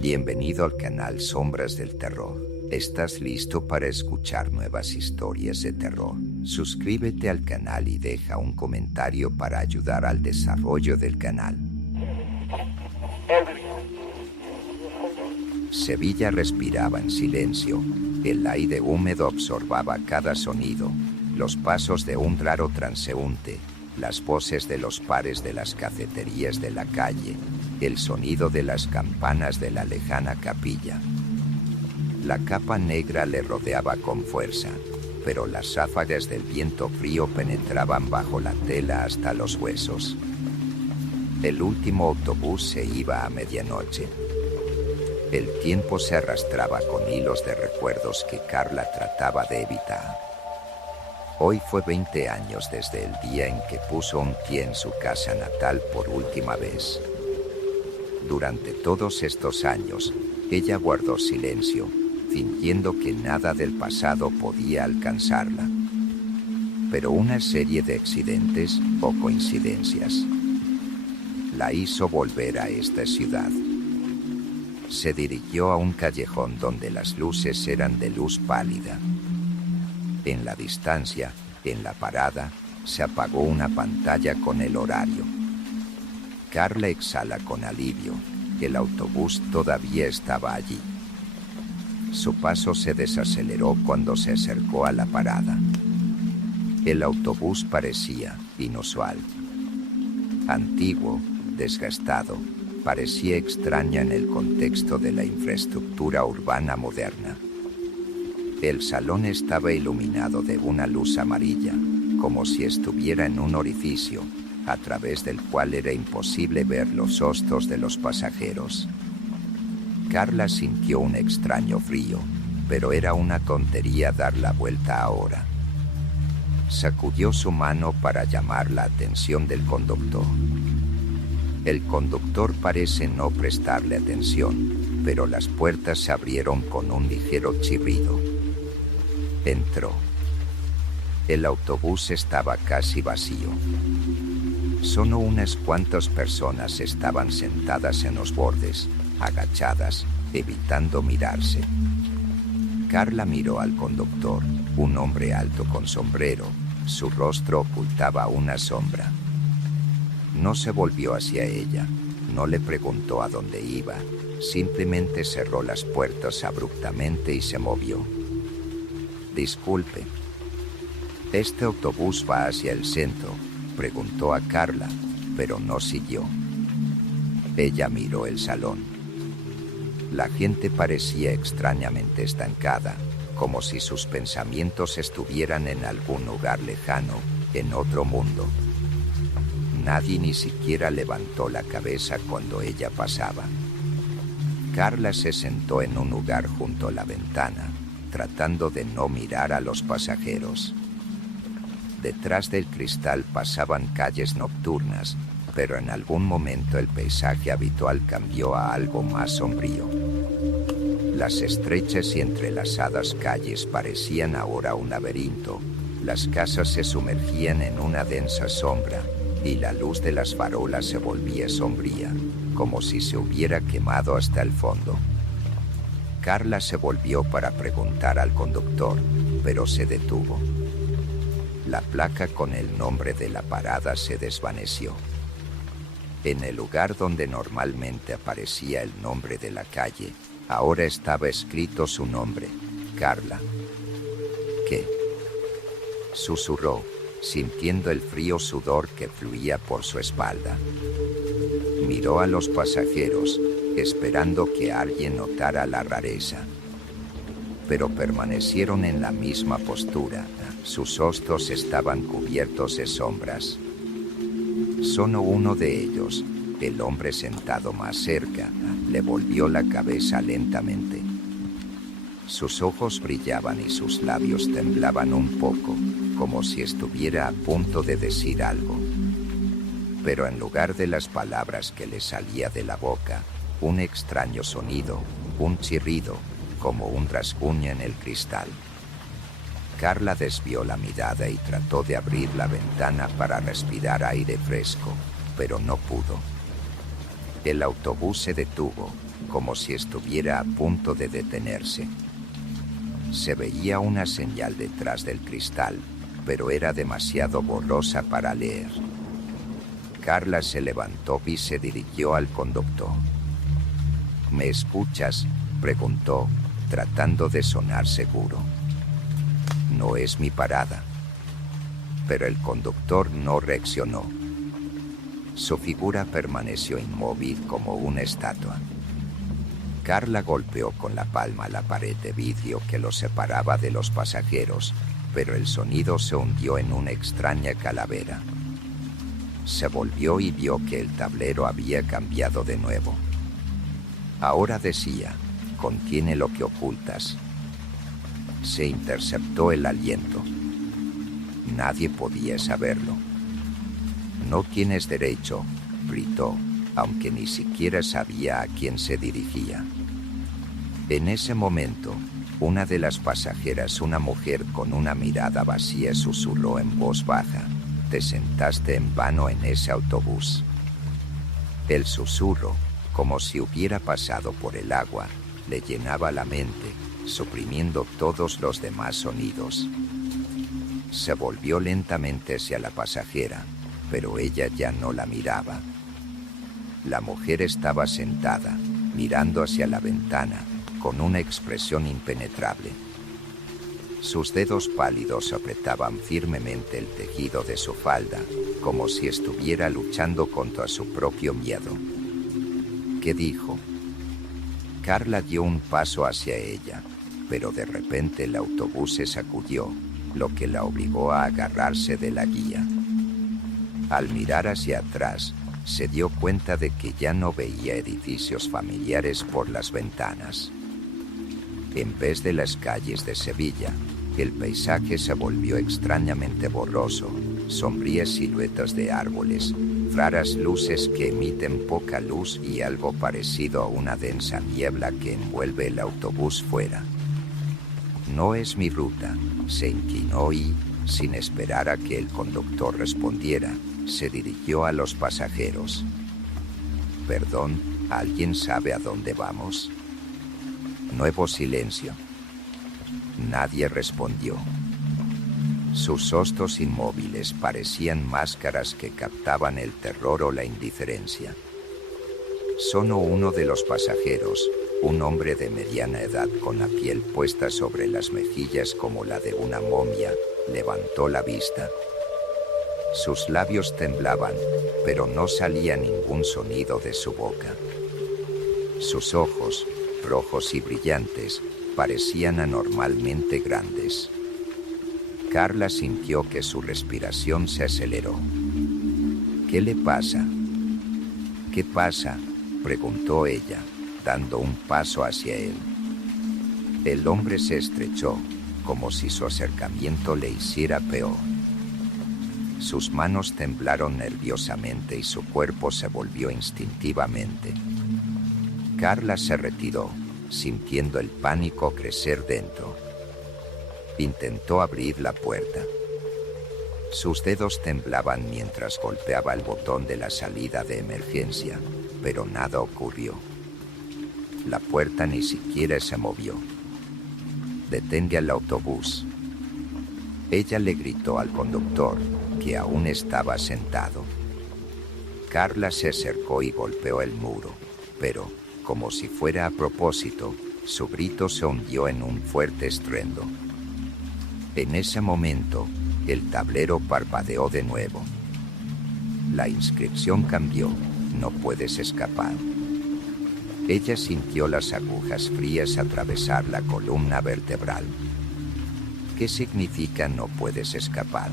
Bienvenido al canal Sombras del Terror. ¿Estás listo para escuchar nuevas historias de terror? Suscríbete al canal y deja un comentario para ayudar al desarrollo del canal. Sevilla respiraba en silencio. El aire húmedo absorbaba cada sonido, los pasos de un raro transeúnte, las voces de los pares de las cafeterías de la calle, el sonido de las campanas de la lejana capilla. La capa negra le rodeaba con fuerza, pero las ráfagas del viento frío penetraban bajo la tela hasta los huesos. El último autobús se iba a medianoche. El tiempo se arrastraba con hilos de recuerdos que Carla trataba de evitar. Hoy fue 20 años desde el día en que puso un pie en su casa natal por última vez. Durante todos estos años, ella guardó silencio, fingiendo que nada del pasado podía alcanzarla. Pero una serie de accidentes o coincidencias la hizo volver a esta ciudad. Se dirigió a un callejón donde las luces eran de luz pálida. En la distancia, en la parada, se apagó una pantalla con el horario. Carla exhala con alivio. El autobús todavía estaba allí. Su paso se desaceleró cuando se acercó a la parada. El autobús parecía inusual. Antiguo, desgastado, parecía extraña en el contexto de la infraestructura urbana moderna. El salón estaba iluminado de una luz amarilla, como si estuviera en un orificio, a través del cual era imposible ver los rostros de los pasajeros. Carla sintió un extraño frío, pero era una tontería dar la vuelta ahora. Sacudió su mano para llamar la atención del conductor. El conductor parece no prestarle atención, pero las puertas se abrieron con un ligero chirrido. Entró. El autobús estaba casi vacío. Solo unas cuantas personas estaban sentadas en los bordes, agachadas, evitando mirarse. Carla miró al conductor, un hombre alto con sombrero. Su rostro ocultaba una sombra. No se volvió hacia ella, no le preguntó a dónde iba, simplemente cerró las puertas abruptamente y se movió. Disculpe. ¿Este autobús va hacia el centro?, preguntó a Carla, pero no siguió. Ella miró el salón. La gente parecía extrañamente estancada, como si sus pensamientos estuvieran en algún lugar lejano, en otro mundo. Nadie ni siquiera levantó la cabeza cuando ella pasaba. Carla se sentó en un lugar junto a la ventana, tratando de no mirar a los pasajeros. Detrás del cristal pasaban calles nocturnas, pero en algún momento el paisaje habitual cambió a algo más sombrío. Las estrechas y entrelazadas calles parecían ahora un laberinto, las casas se sumergían en una densa sombra, y la luz de las farolas se volvía sombría, como si se hubiera quemado hasta el fondo. Carla se volvió para preguntar al conductor, pero se detuvo. La placa con el nombre de la parada se desvaneció. En el lugar donde normalmente aparecía el nombre de la calle, ahora estaba escrito su nombre, Carla. ¿Qué? Susurró, sintiendo el frío sudor que fluía por su espalda. Miró a los pasajeros, esperando que alguien notara la rareza. Pero permanecieron en la misma postura. Sus rostros estaban cubiertos de sombras. Solo uno de ellos, el hombre sentado más cerca, le volvió la cabeza lentamente. Sus ojos brillaban y sus labios temblaban un poco, como si estuviera a punto de decir algo. Pero en lugar de las palabras que le salía de la boca, un extraño sonido, un chirrido, como un rasguño en el cristal. Carla desvió la mirada y trató de abrir la ventana para respirar aire fresco, pero no pudo. El autobús se detuvo, como si estuviera a punto de detenerse. Se veía una señal detrás del cristal, pero era demasiado borrosa para leer. Carla se levantó y se dirigió al conductor. ¿Me escuchas?, preguntó, tratando de sonar seguro. No es mi parada. Pero el conductor no reaccionó. Su figura permaneció inmóvil como una estatua. Carla golpeó con la palma la pared de vidrio que lo separaba de los pasajeros, pero el sonido se hundió en una extraña calavera. Se volvió y vio que el tablero había cambiado de nuevo. Ahora decía: contiene lo que ocultas. Se interceptó el aliento. Nadie podía saberlo. No tienes derecho, gritó, aunque ni siquiera sabía a quién se dirigía. En ese momento, una de las pasajeras, una mujer con una mirada vacía, susurró en voz baja: te sentaste en vano en ese autobús. El susurro, como si hubiera pasado por el agua, le llenaba la mente, suprimiendo todos los demás sonidos. Se volvió lentamente hacia la pasajera, pero ella ya no la miraba. La mujer estaba sentada, mirando hacia la ventana, con una expresión impenetrable. Sus dedos pálidos apretaban firmemente el tejido de su falda, como si estuviera luchando contra su propio miedo. ¿Qué dijo? Carla dio un paso hacia ella, pero de repente el autobús se sacudió, lo que la obligó a agarrarse de la guía. Al mirar hacia atrás, se dio cuenta de que ya no veía edificios familiares por las ventanas. En vez de las calles de Sevilla, el paisaje se volvió extrañamente borroso, sombrías siluetas de árboles, raras luces que emiten poca luz y algo parecido a una densa niebla que envuelve el autobús fuera. No es mi ruta, se inclinó y, sin esperar a que el conductor respondiera, se dirigió a los pasajeros. Perdón, ¿alguien sabe a dónde vamos? Nuevo silencio. Nadie respondió. Sus rostros inmóviles parecían máscaras que captaban el terror o la indiferencia. Solo uno de los pasajeros, un hombre de mediana edad con la piel puesta sobre las mejillas como la de una momia, levantó la vista. Sus labios temblaban, pero no salía ningún sonido de su boca. Sus ojos, rojos y brillantes, parecían anormalmente grandes. Carla sintió que su respiración se aceleró. ¿Qué le pasa? ¿Qué pasa?, preguntó ella, dando un paso hacia él. El hombre se estrechó, como si su acercamiento le hiciera peor. Sus manos temblaron nerviosamente y su cuerpo se volvió instintivamente. Carla se retiró, sintiendo el pánico crecer dentro. Intentó abrir la puerta. Sus dedos temblaban mientras golpeaba el botón de la salida de emergencia, pero nada ocurrió. La puerta ni siquiera se movió. Detente al autobús. Ella le gritó al conductor, que aún estaba sentado. Carla se acercó y golpeó el muro, pero, como si fuera a propósito, su grito se hundió en un fuerte estruendo. En ese momento, el tablero parpadeó de nuevo. La inscripción cambió: no puedes escapar. Ella sintió las agujas frías atravesar la columna vertebral. ¿Qué significa no puedes escapar?,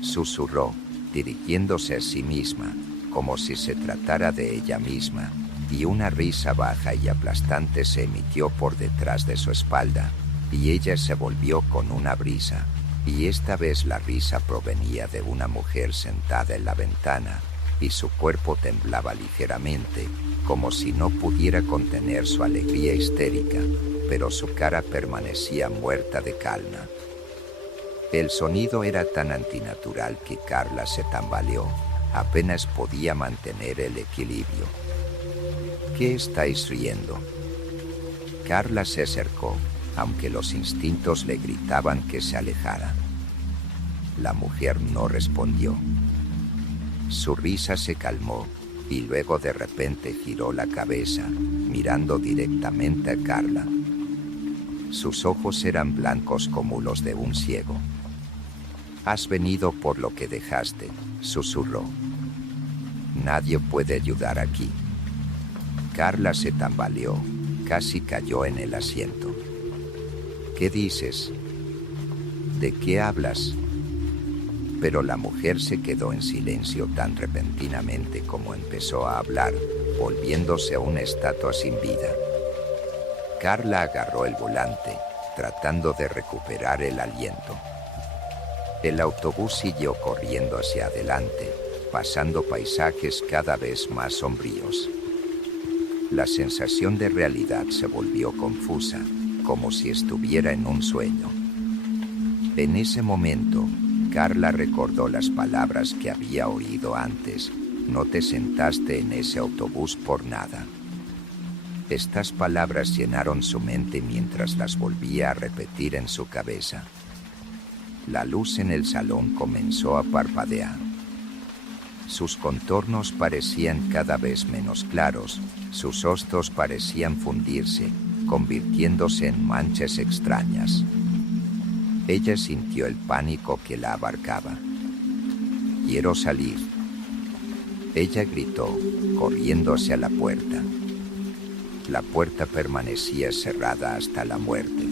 susurró, dirigiéndose a sí misma, como si se tratara de ella misma, y una risa baja y aplastante se emitió por detrás de su espalda, y ella se volvió con una brisa, y esta vez la risa provenía de una mujer sentada en la ventana, y su cuerpo temblaba ligeramente, como si no pudiera contener su alegría histérica, pero su cara permanecía muerta de calma. El sonido era tan antinatural que Carla se tambaleó, apenas podía mantener el equilibrio. qué estáis riendo? Carla se acercó, aunque los instintos le gritaban que se alejara. La mujer no respondió. Su risa se calmó, y luego de repente giró la cabeza, mirando directamente a Carla. Sus ojos eran blancos como los de un ciego. «Has venido por lo que dejaste», susurró. «Nadie puede ayudar aquí». Carla se tambaleó, casi cayó en el asiento. «¿Qué dices? ¿De qué hablas?» Pero la mujer se quedó en silencio tan repentinamente como empezó a hablar, volviéndose a una estatua sin vida. Carla agarró el volante, tratando de recuperar el aliento. El autobús siguió corriendo hacia adelante, pasando paisajes cada vez más sombríos. La sensación de realidad se volvió confusa, como si estuviera en un sueño. En ese momento, Carla recordó las palabras que había oído antes: «No te sentaste en ese autobús por nada». Estas palabras llenaron su mente mientras las volvía a repetir en su cabeza. La luz en el salón comenzó a parpadear. Sus contornos parecían cada vez menos claros, sus rostros parecían fundirse, convirtiéndose en manchas extrañas. Ella sintió el pánico que la abarcaba. «Quiero salir». Ella gritó, corriendo hacia la puerta. La puerta permanecía cerrada hasta la muerte.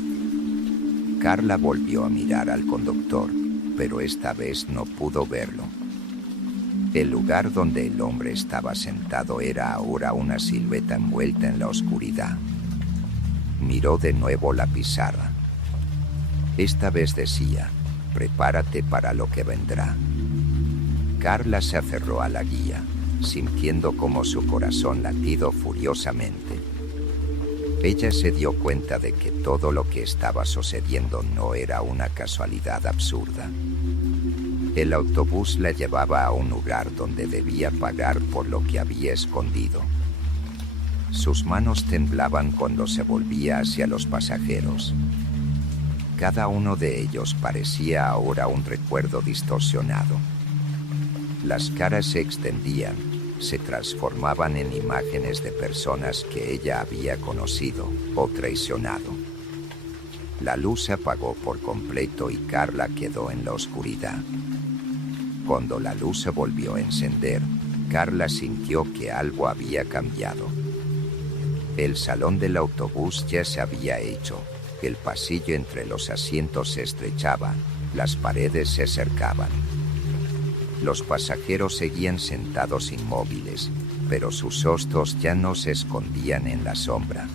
Carla volvió a mirar al conductor, pero esta vez no pudo verlo. El lugar donde el hombre estaba sentado era ahora una silueta envuelta en la oscuridad. Miró de nuevo la pizarra. Esta vez decía: «Prepárate para lo que vendrá». Carla se aferró a la guía, sintiendo como su corazón latió furiosamente. Ella se dio cuenta de que todo lo que estaba sucediendo no era una casualidad absurda. El autobús la llevaba a un lugar donde debía pagar por lo que había escondido. Sus manos temblaban cuando se volvía hacia los pasajeros. Cada uno de ellos parecía ahora un recuerdo distorsionado. Las caras se extendían, se transformaban en imágenes de personas que ella había conocido o traicionado. La luz se apagó por completo y Carla quedó en la oscuridad. Cuando la luz se volvió a encender, Carla sintió que algo había cambiado. El salón del autobús ya se había hecho, el pasillo entre los asientos se estrechaba, las paredes se acercaban. Los pasajeros seguían sentados inmóviles, pero sus rostros ya no se escondían en la sombra.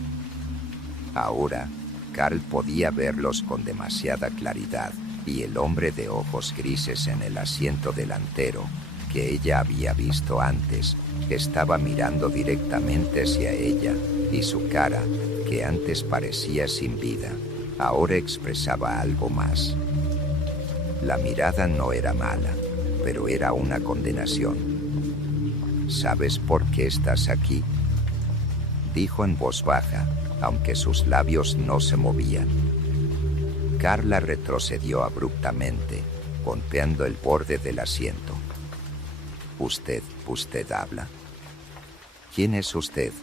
Ahora, Carl podía verlos con demasiada claridad, y el hombre de ojos grises en el asiento delantero, que ella había visto antes, estaba mirando directamente hacia ella, y su cara, que antes parecía sin vida, ahora expresaba algo más. La mirada no era mala, pero era una condenación. «¿Sabes por qué estás aquí?», dijo en voz baja, aunque sus labios no se movían. Carla retrocedió abruptamente, golpeando el borde del asiento. «Usted habla». «¿Quién es usted?».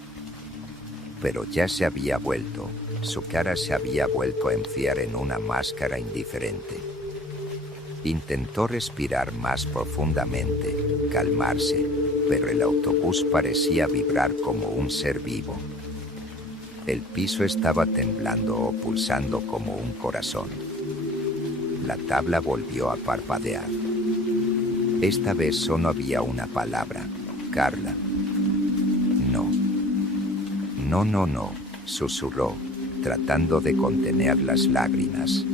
Pero ya se había vuelto, su cara se había vuelto a enfriar en una máscara indiferente. Intentó respirar más profundamente, calmarse, pero el autobús parecía vibrar como un ser vivo. El piso estaba temblando o pulsando como un corazón. La tabla volvió a parpadear. Esta vez solo había una palabra: Carla. «No. No», susurró, tratando de contener las lágrimas.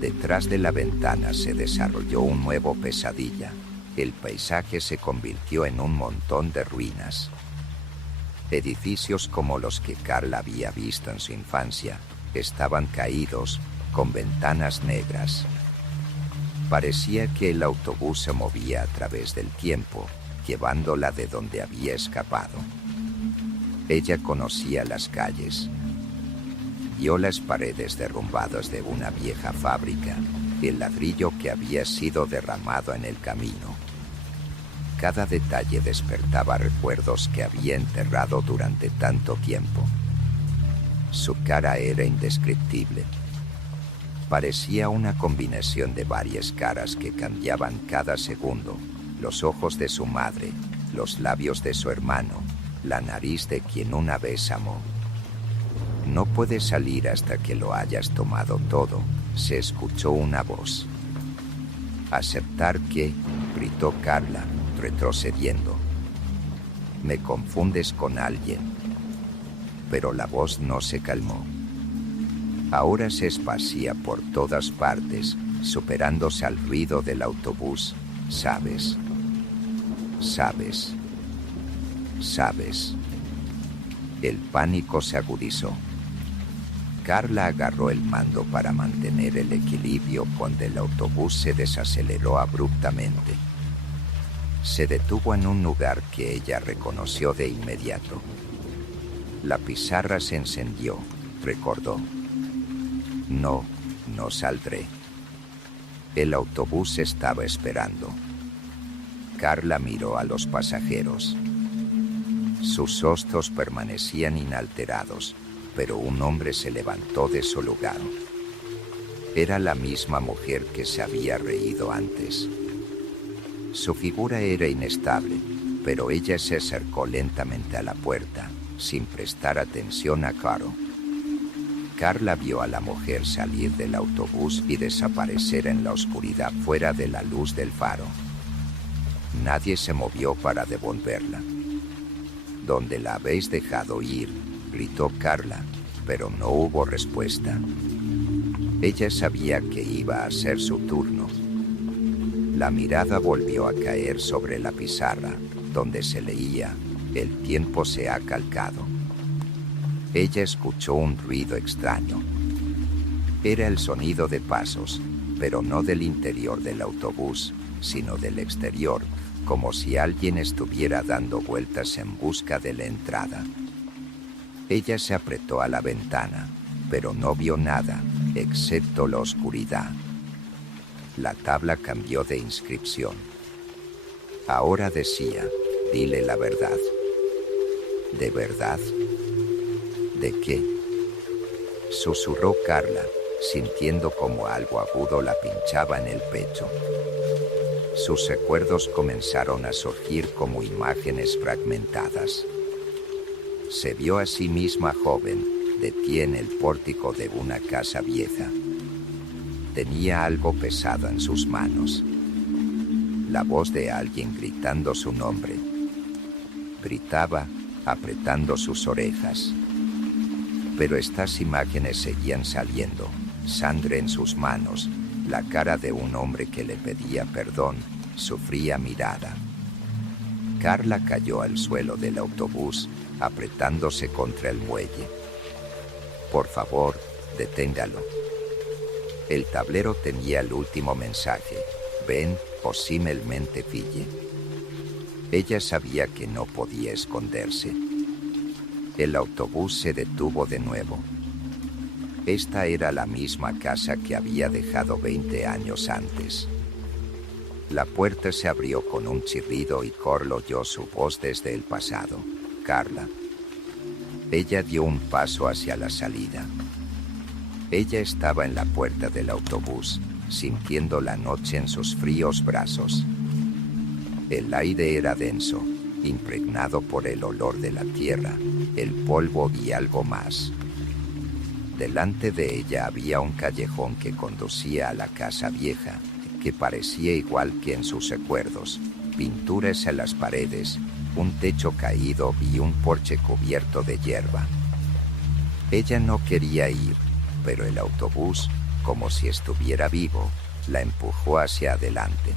Detrás de la ventana se desarrolló un nuevo pesadilla. El paisaje se convirtió en un montón de ruinas. Edificios como los que Carla había visto en su infancia estaban caídos, con ventanas negras. Parecía que el autobús se movía a través del tiempo, llevándola de donde había escapado. Ella conocía las calles. Vio las paredes derrumbadas de una vieja fábrica, el ladrillo que había sido derramado en el camino. Cada detalle despertaba recuerdos que había enterrado durante tanto tiempo. Su cara era indescriptible. Parecía una combinación de varias caras que cambiaban cada segundo: los ojos de su madre, los labios de su hermano, la nariz de quien una vez amó. «No puedes salir hasta que lo hayas tomado todo», se escuchó una voz. «¿Aceptar qué?», gritó Carla, retrocediendo. «Me confundes con alguien». Pero la voz no se calmó. Ahora se esparcía por todas partes, superándose al ruido del autobús. «¿Sabes? ¿Sabes? ¿Sabes?». El pánico se agudizó. Carla agarró el mando para mantener el equilibrio cuando el autobús se desaceleró abruptamente. Se detuvo en un lugar que ella reconoció de inmediato. La pizarra se encendió, recordó. «No, no saldré». El autobús estaba esperando. Carla miró a los pasajeros. Sus rostros permanecían inalterados, pero un hombre se levantó de su lugar. Era la misma mujer que se había reído antes. Su figura era inestable, pero ella se acercó lentamente a la puerta, sin prestar atención a Caro. Carla vio a la mujer salir del autobús y desaparecer en la oscuridad fuera de la luz del faro. Nadie se movió para devolverla. «¿Dónde la habéis dejado ir?», gritó Carla, pero no hubo respuesta. Ella sabía que iba a ser su turno. La mirada volvió a caer sobre la pizarra, donde se leía: «El tiempo se ha calcado». Ella escuchó un ruido extraño. Era el sonido de pasos, pero no del interior del autobús, sino del exterior, como si alguien estuviera dando vueltas en busca de la entrada. Ella se apretó a la ventana, pero no vio nada, excepto la oscuridad. La tabla cambió de inscripción. Ahora decía: «Dile la verdad». ¿De verdad? ¿De qué?, susurró Carla, sintiendo como algo agudo la pinchaba en el pecho. Sus recuerdos comenzaron a surgir como imágenes fragmentadas. Se vio a sí misma joven, de pie en el pórtico de una casa vieja. Tenía algo pesado en sus manos. La voz de alguien gritando su nombre. Gritaba, apretando sus orejas. Pero estas imágenes seguían saliendo, sangre en sus manos, la cara de un hombre que le pedía perdón, su fría mirada. Carla cayó al suelo del autobús, apretándose contra el muelle. «Por favor, deténgalo». El tablero tenía el último mensaje: «Ven, posiblemente fille». Ella sabía que no podía esconderse. El autobús se detuvo de nuevo. Esta era la misma casa que había dejado 20 años antes. La puerta se abrió con un chirrido y Carla oyó su voz desde el pasado: «Carla». Ella dio un paso hacia la salida. Ella estaba en la puerta del autobús, sintiendo la noche en sus fríos brazos. El aire era denso, impregnado por el olor de la tierra, el polvo y algo más. Delante de ella había un callejón que conducía a la casa vieja, que parecía igual que en sus recuerdos: pinturas en las paredes, un techo caído y un porche cubierto de hierba. Ella no quería ir, pero el autobús, como si estuviera vivo, la empujó hacia adelante.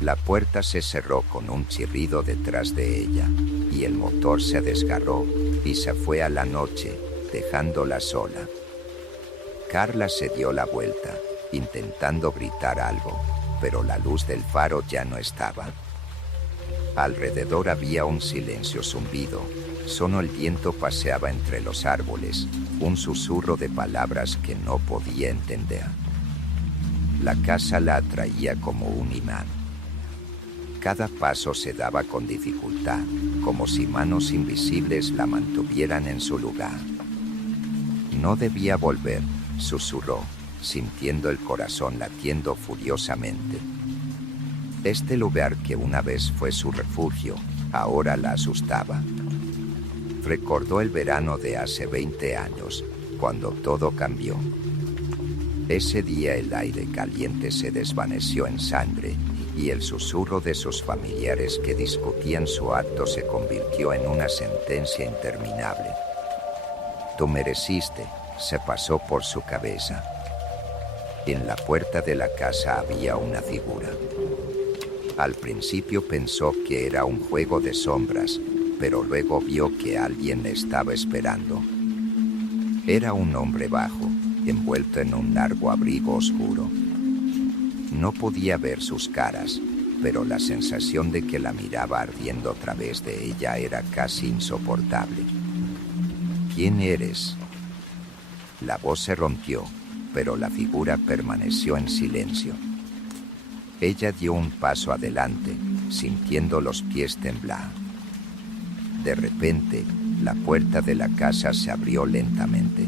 La puerta se cerró con un chirrido detrás de ella, y el motor se desgarró y se fue a la noche, dejándola sola. Carla se dio la vuelta, intentando gritar algo, pero la luz del faro ya no estaba. Alrededor había un silencio zumbido, Solo el viento paseaba entre los árboles, un susurro de palabras que no podía entender. La casa la atraía como un imán. Cada paso se daba con dificultad, como si manos invisibles la mantuvieran en su lugar. No debía volver, susurró, sintiendo el corazón latiendo furiosamente. Este lugar que una vez fue su refugio, ahora la asustaba. Recordó el verano de hace 20 años, cuando todo cambió. Ese día el aire caliente se desvaneció en sangre y el susurro de sus familiares que discutían su acto se convirtió en una sentencia interminable. Tú mereciste, se pasó por su cabeza. En la puerta de la casa había una figura. Al principio pensó que era un juego de sombras, pero luego vio que alguien le estaba esperando. Era un hombre bajo, envuelto en un largo abrigo oscuro. No podía ver sus caras, pero la sensación de que la miraba ardiendo a través de ella era casi insoportable. ¿Quién eres? La voz se rompió, pero la figura permaneció en silencio. Ella dio un paso adelante, sintiendo los pies temblar. De repente, la puerta de la casa se abrió lentamente.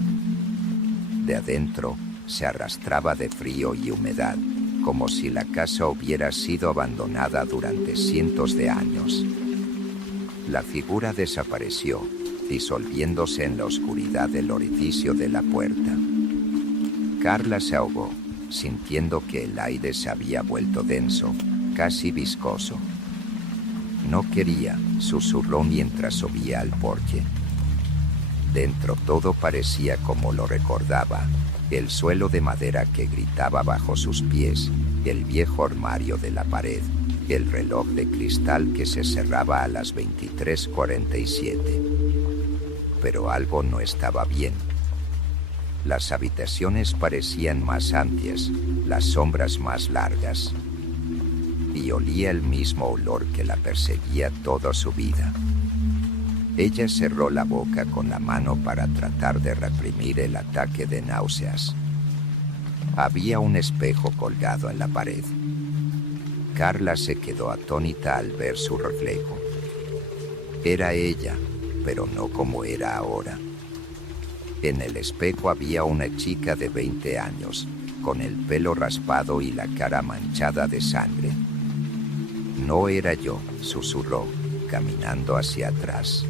De adentro, se arrastraba de frío y humedad, como si la casa hubiera sido abandonada durante cientos de años. La figura desapareció, disolviéndose en la oscuridad del orificio de la puerta. Carla se ahogó, sintiendo que el aire se había vuelto denso, casi viscoso. No quería, susurró mientras subía al porche. Dentro todo parecía como lo recordaba, el suelo de madera que gritaba bajo sus pies, el viejo armario de la pared, el reloj de cristal que se cerraba a las 23:47. Pero algo no estaba bien. Las habitaciones parecían más amplias, las sombras más largas. Y olía el mismo olor que la perseguía toda su vida. Ella cerró la boca con la mano para tratar de reprimir el ataque de náuseas. Había un espejo colgado en la pared. Carla se quedó atónita al ver su reflejo. Era ella, pero no como era ahora. En el espejo había una chica de 20 años, con el pelo raspado y la cara manchada de sangre. No era yo, susurró, caminando hacia atrás.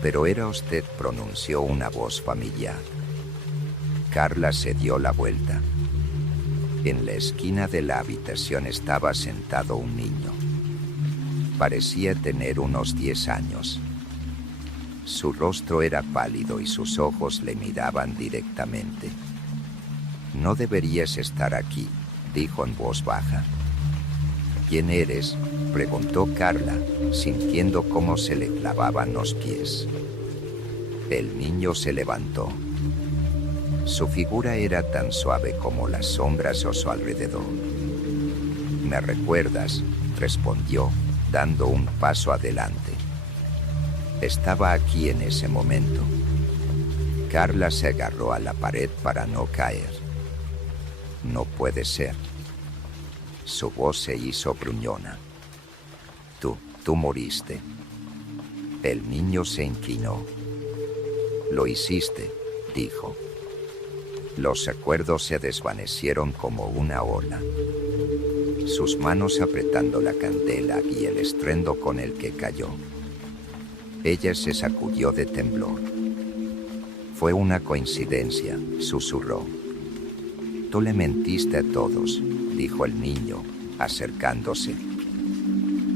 Pero era usted, pronunció una voz familiar. Carla se dio la vuelta. En la esquina de la habitación estaba sentado un niño. Parecía tener unos 10 años. Su rostro era pálido y sus ojos le miraban directamente. No deberías estar aquí, dijo en voz baja. ¿Quién eres?, preguntó Carla, sintiendo cómo se le clavaban los pies. El niño se levantó. Su figura era tan suave como las sombras a su alrededor. «¿Me recuerdas?», respondió, dando un paso adelante. Estaba aquí en ese momento. Carla se agarró a la pared para no caer. «No puede ser». Su voz se hizo gruñona. Tú moriste». El niño se inclinó. «Lo hiciste», dijo. Los recuerdos se desvanecieron como una ola. Sus manos apretando la candela y el estruendo con el que cayó. Ella se sacudió de temblor. «Fue una coincidencia», susurró. «Tú le mentiste a todos», dijo el niño, acercándose.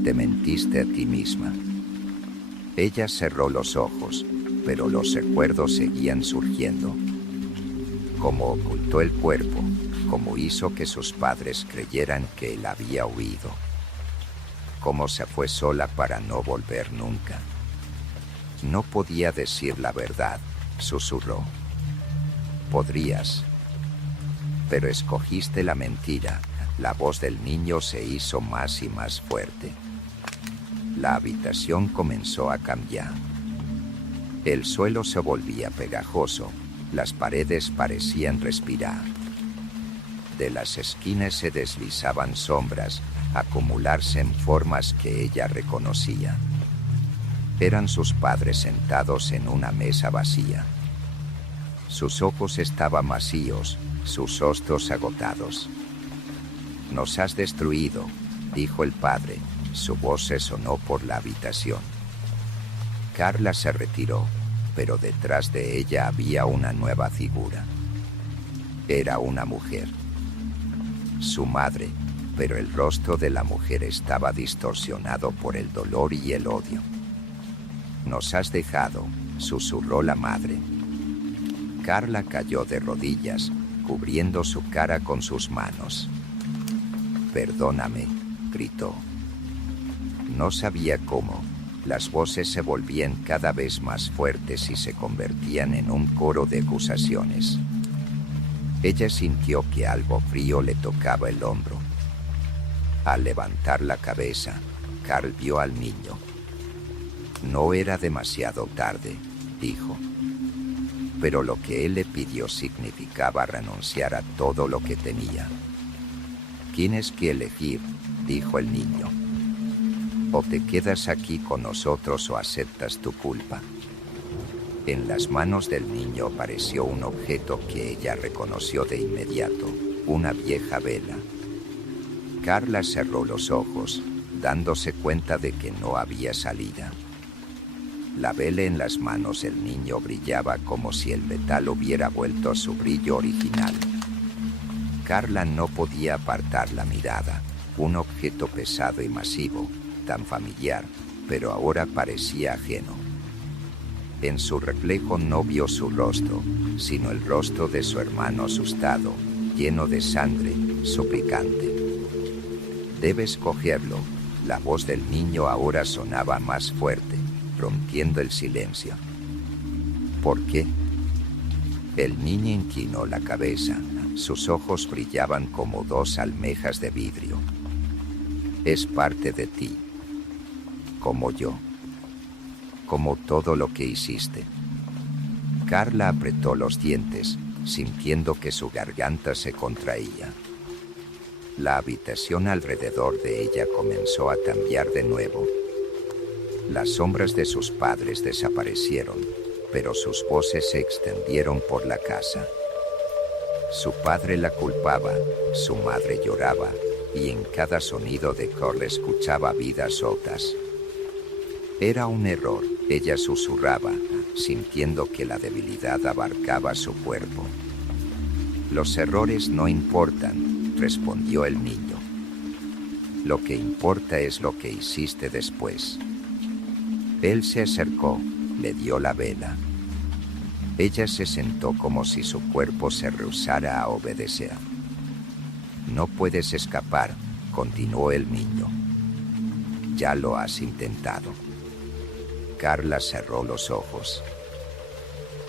«Te mentiste a ti misma». Ella cerró los ojos, pero los recuerdos seguían surgiendo. Cómo ocultó el cuerpo, cómo hizo que sus padres creyeran que él había huido. Cómo se fue sola para no volver nunca. No podía decir la verdad, susurró. Podrías. Pero escogiste la mentira. La voz del niño se hizo más y más fuerte. La habitación comenzó a cambiar. El suelo se volvía pegajoso, las paredes parecían respirar. De las esquinas se deslizaban sombras, acumularse en formas que ella reconocía. Eran sus padres sentados en una mesa vacía. Sus ojos estaban vacíos, sus rostros agotados. «Nos has destruido», dijo el padre. Su voz resonó por la habitación. Carla se retiró, pero detrás de ella había una nueva figura. Era una mujer. Su madre, pero el rostro de la mujer estaba distorsionado por el dolor y el odio. «Nos has dejado», susurró la madre. Carla cayó de rodillas, cubriendo su cara con sus manos. «Perdóname», gritó. No sabía cómo. Las voces se volvían cada vez más fuertes y se convertían en un coro de acusaciones. Ella sintió que algo frío le tocaba el hombro. Al levantar la cabeza, Carl vio al niño. «No era demasiado tarde», dijo. Pero lo que él le pidió significaba renunciar a todo lo que tenía. «Tienes que elegir», dijo el niño. «O te quedas aquí con nosotros o aceptas tu culpa». En las manos del niño apareció un objeto que ella reconoció de inmediato, una vieja vela. Carla cerró los ojos, dándose cuenta de que no había salida. La vela en las manos del niño brillaba como si el metal hubiera vuelto a su brillo original. Carla no podía apartar la mirada. Un objeto pesado y masivo, tan familiar, pero ahora parecía ajeno. En su reflejo no vio su rostro, sino el rostro de su hermano asustado, lleno de sangre, suplicante. «Debes cogerlo». La voz del niño ahora sonaba más fuerte, rompiendo el silencio. «¿Por qué?». El niño inclinó la cabeza. Sus ojos brillaban como dos almejas de vidrio. «Es parte de ti. Como yo. Como todo lo que hiciste». Carla apretó los dientes, sintiendo que su garganta se contraía. La habitación alrededor de ella comenzó a cambiar de nuevo. Las sombras de sus padres desaparecieron, pero sus voces se extendieron por la casa. Su padre la culpaba, su madre lloraba, y en cada sonido de Carl escuchaba vidas rotas. Era un error, ella susurraba, sintiendo que la debilidad abarcaba su cuerpo. «Los errores no importan», respondió el niño. «Lo que importa es lo que hiciste después». Él se acercó, le dio la vela. Ella se sentó como si su cuerpo se rehusara a obedecer. «No puedes escapar», continuó el niño. «Ya lo has intentado». Carla cerró los ojos.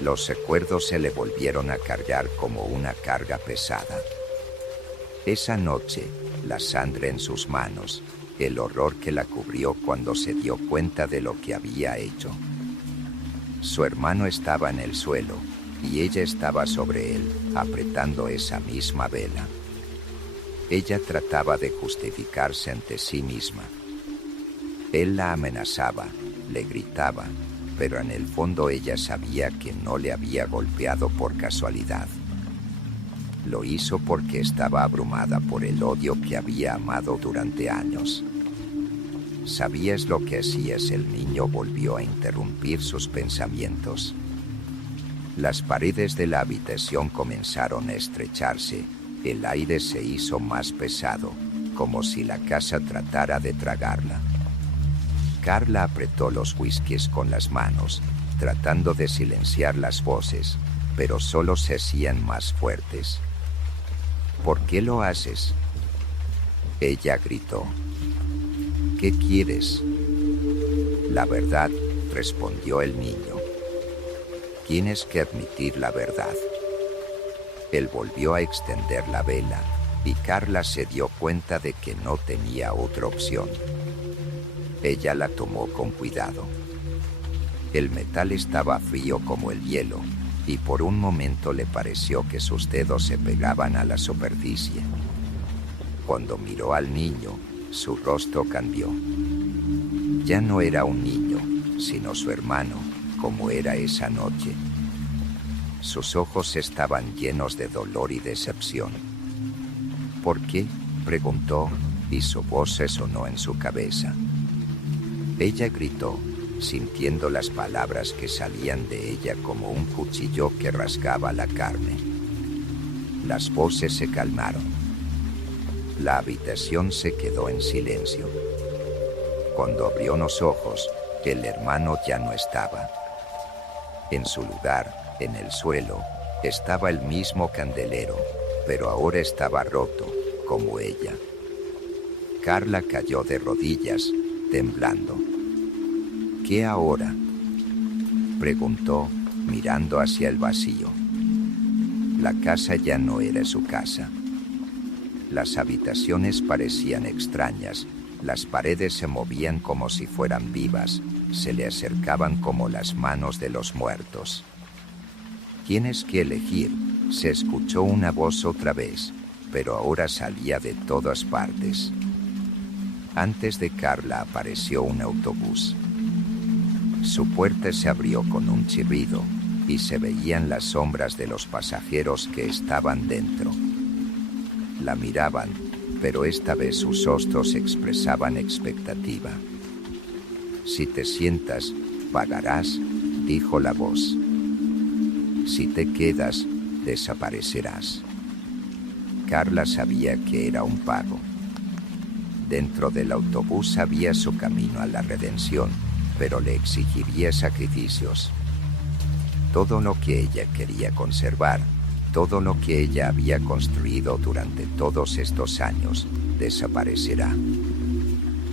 Los recuerdos se le volvieron a cargar como una carga pesada. Esa noche, la sangre en sus manos, el horror que la cubrió cuando se dio cuenta de lo que había hecho. Su hermano estaba en el suelo, y ella estaba sobre él, apretando esa misma vela. Ella trataba de justificarse ante sí misma. Él la amenazaba, le gritaba, pero en el fondo ella sabía que no le había golpeado por casualidad. Lo hizo porque estaba abrumada por el odio que había amado durante años. «¿Sabías lo que hacías?». El niño volvió a interrumpir sus pensamientos. Las paredes de la habitación comenzaron a estrecharse, el aire se hizo más pesado, como si la casa tratara de tragarla. Carla apretó los whiskies con las manos, tratando de silenciar las voces, pero solo se hacían más fuertes. «¿Por qué lo haces?». Ella gritó. «¿Qué quieres?». «La verdad», respondió el niño. «Tienes que admitir la verdad». Él volvió a extender la vela, y Carla se dio cuenta de que no tenía otra opción. Ella la tomó con cuidado. El metal estaba frío como el hielo, y por un momento le pareció que sus dedos se pegaban a la superficie. Cuando miró al niño, su rostro cambió. Ya no era un niño, sino su hermano, como era esa noche. Sus ojos estaban llenos de dolor y decepción. ¿Por qué?, preguntó, y su voz resonó en su cabeza. Ella gritó, sintiendo las palabras que salían de ella como un cuchillo que rasgaba la carne. Las voces se calmaron. La habitación se quedó en silencio. Cuando abrió los ojos, el hermano ya no estaba. En su lugar, en el suelo, estaba el mismo candelero, pero ahora estaba roto, como ella. Carla cayó de rodillas, temblando. ¿Qué ahora?, preguntó, mirando hacia el vacío. La casa ya no era su casa. Las habitaciones parecían extrañas, las paredes se movían como si fueran vivas, se le acercaban como las manos de los muertos. «Tienes que elegir», se escuchó una voz otra vez, pero ahora salía de todas partes. Antes de Carla apareció un autobús. Su puerta se abrió con un chirrido, y se veían las sombras de los pasajeros que estaban dentro. La miraban, pero esta vez sus rostros expresaban expectativa. «Si te sientas, pagarás», dijo la voz. «Si te quedas, desaparecerás». Carla sabía que era un pago. Dentro del autobús sabía su camino a la redención, pero le exigiría sacrificios. Todo lo que ella quería conservar, todo lo que ella había construido durante todos estos años, desaparecerá.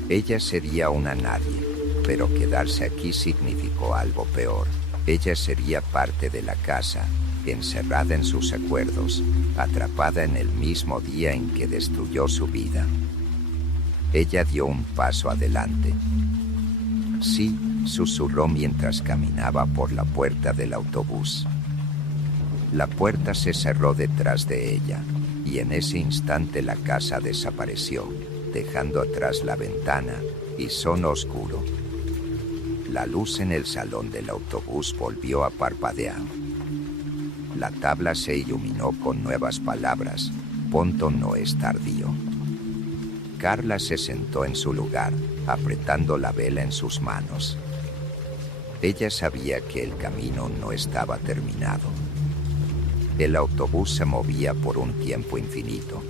Ella sería una nadie, pero quedarse aquí significó algo peor. Ella sería parte de la casa, encerrada en sus acuerdos, atrapada en el mismo día en que destruyó su vida. Ella dio un paso adelante. «Sí», susurró mientras caminaba por la puerta del autobús. La puerta se cerró detrás de ella, y en ese instante la casa desapareció, dejando atrás la ventana y son oscuro. La luz en el salón del autobús volvió a parpadear. La tabla se iluminó con nuevas palabras. «Pronto no es tardío». Carla se sentó en su lugar, apretando la vela en sus manos. Ella sabía que el camino no estaba terminado. El autobús se movía por un tiempo infinito.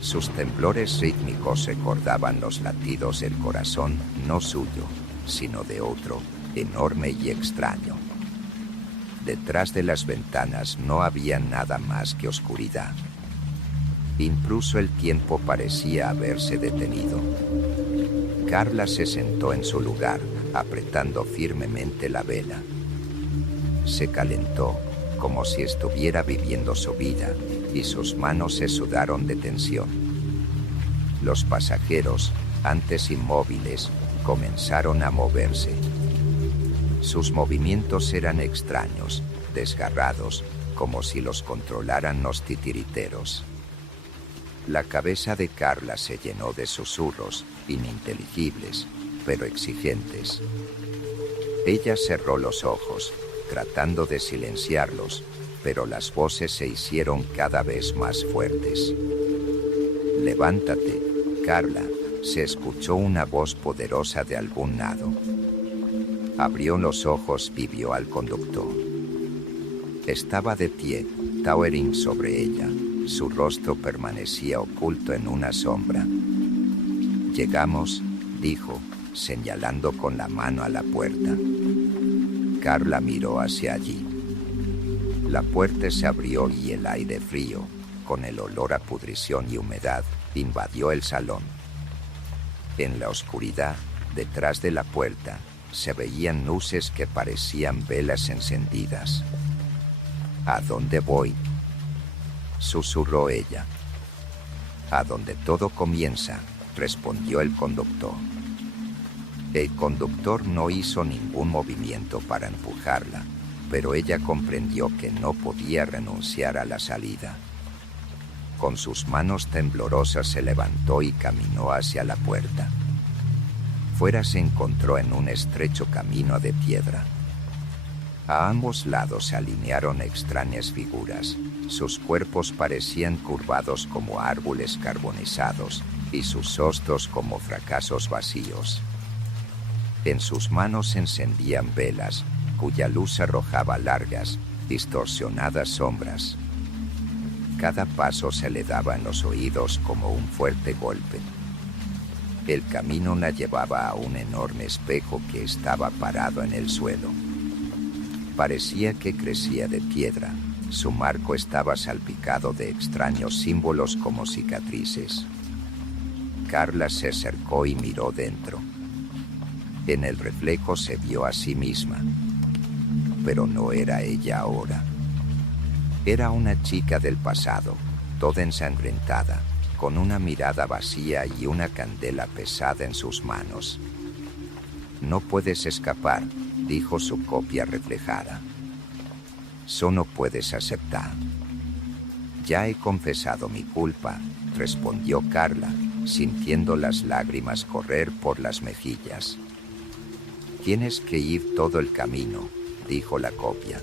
Sus temblores rítmicos recordaban los latidos del corazón, no suyo, sino de otro, enorme y extraño. Detrás de las ventanas no había nada más que oscuridad. Incluso el tiempo parecía haberse detenido. Carla se sentó en su lugar, apretando firmemente la vela. Se calentó, como si estuviera viviendo su vida, y sus manos se sudaron de tensión. Los pasajeros, antes inmóviles, comenzaron a moverse. Sus movimientos eran extraños, desgarrados, como si los controlaran los titiriteros. La cabeza de Carla se llenó de susurros, ininteligibles, pero exigentes. Ella cerró los ojos, tratando de silenciarlos, pero las voces se hicieron cada vez más fuertes. «Levántate, Carla», se escuchó una voz poderosa de algún lado. Abrió los ojos y vio al conductor. Estaba de pie, towering sobre ella. Su rostro permanecía oculto en una sombra. «Llegamos», dijo, señalando con la mano a la puerta. Carla miró hacia allí. La puerta se abrió y el aire frío, con el olor a pudrición y humedad, invadió el salón. En la oscuridad, detrás de la puerta, se veían luces que parecían velas encendidas. «¿A dónde voy?», susurró ella. «A donde todo comienza», respondió el conductor. El conductor no hizo ningún movimiento para empujarla, pero ella comprendió que no podía renunciar a la salida. Con sus manos temblorosas se levantó y caminó hacia la puerta. Fuera se encontró en un estrecho camino de piedra. A ambos lados se alinearon extrañas figuras. Sus cuerpos parecían curvados como árboles carbonizados y sus rostros como fracasos vacíos. En sus manos se encendían velas, cuya luz arrojaba largas, distorsionadas sombras. Cada paso se le daba en los oídos como un fuerte golpe. El camino la llevaba a un enorme espejo que estaba parado en el suelo. Parecía que crecía de piedra. Su marco estaba salpicado de extraños símbolos como cicatrices. Carla se acercó y miró dentro. En el reflejo se vio a sí misma, pero no era ella ahora. Era una chica del pasado, toda ensangrentada, con una mirada vacía y una candela pesada en sus manos. «No puedes escapar», dijo su copia reflejada. «Solo puedes aceptar». «Ya he confesado mi culpa», respondió Carla, sintiendo las lágrimas correr por las mejillas. «Tienes que ir todo el camino», dijo la copia.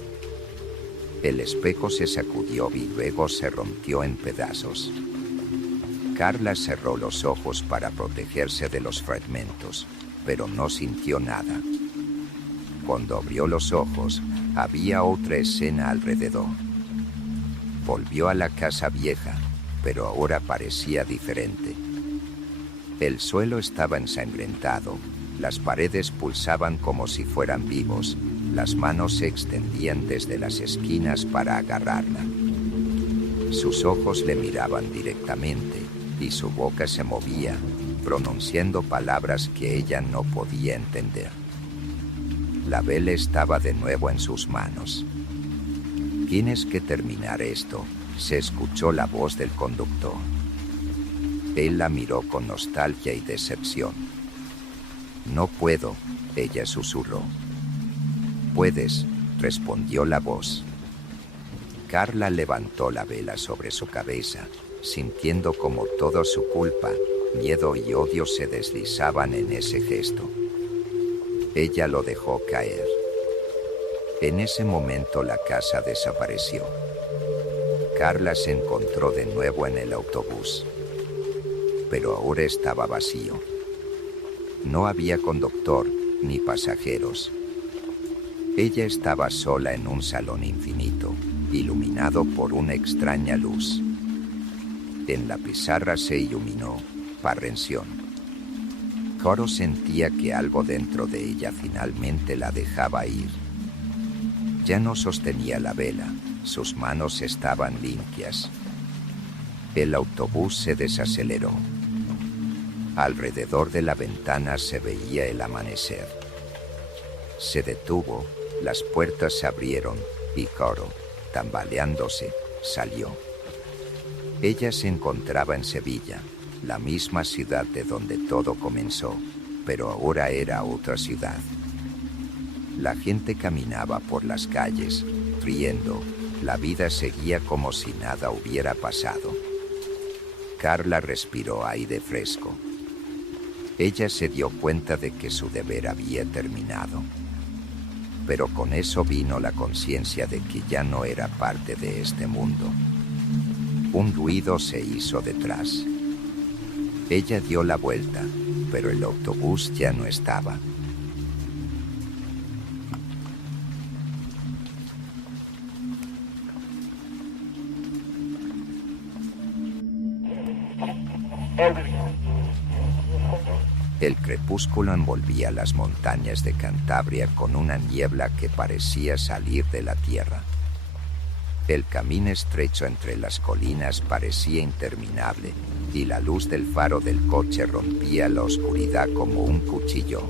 El espejo se sacudió y luego se rompió en pedazos. Carla cerró los ojos para protegerse de los fragmentos, pero no sintió nada. Cuando abrió los ojos, había otra escena alrededor. Volvió a la casa vieja, pero ahora parecía diferente. El suelo estaba ensangrentado, las paredes pulsaban como si fueran vivos, las manos se extendían desde las esquinas para agarrarla. Sus ojos le miraban directamente y su boca se movía, pronunciando palabras que ella no podía entender. La vela estaba de nuevo en sus manos. «Tienes que terminar esto», se escuchó la voz del conductor. Él la miró con nostalgia y decepción. «No puedo», ella susurró. «Puedes», respondió la voz. Carla levantó la vela sobre su cabeza, sintiendo como toda su culpa, miedo y odio se deslizaban en ese gesto. Ella lo dejó caer. En ese momento la casa desapareció. Carla se encontró de nuevo en el autobús, pero ahora estaba vacío. No había conductor ni pasajeros. Ella estaba sola en un salón infinito, iluminado por una extraña luz. En la pizarra se iluminó «Parrención». Coro sentía que algo dentro de ella finalmente la dejaba ir. Ya no sostenía la vela, sus manos estaban limpias. El autobús se desaceleró. Alrededor de la ventana se veía el amanecer. Se detuvo, las puertas se abrieron y Coro, tambaleándose, salió. Ella se encontraba en Sevilla, la misma ciudad de donde todo comenzó, pero ahora era otra ciudad. La gente caminaba por las calles, riendo, la vida seguía como si nada hubiera pasado. Carla respiró aire fresco. Ella se dio cuenta de que su deber había terminado. Pero con eso vino la conciencia de que ya no era parte de este mundo. Un ruido se hizo detrás. Ella dio la vuelta, pero el autobús ya no estaba. El crepúsculo envolvía las montañas de Cantabria con una niebla que parecía salir de la tierra. El camino estrecho entre las colinas parecía interminable y la luz del faro del coche rompía la oscuridad como un cuchillo.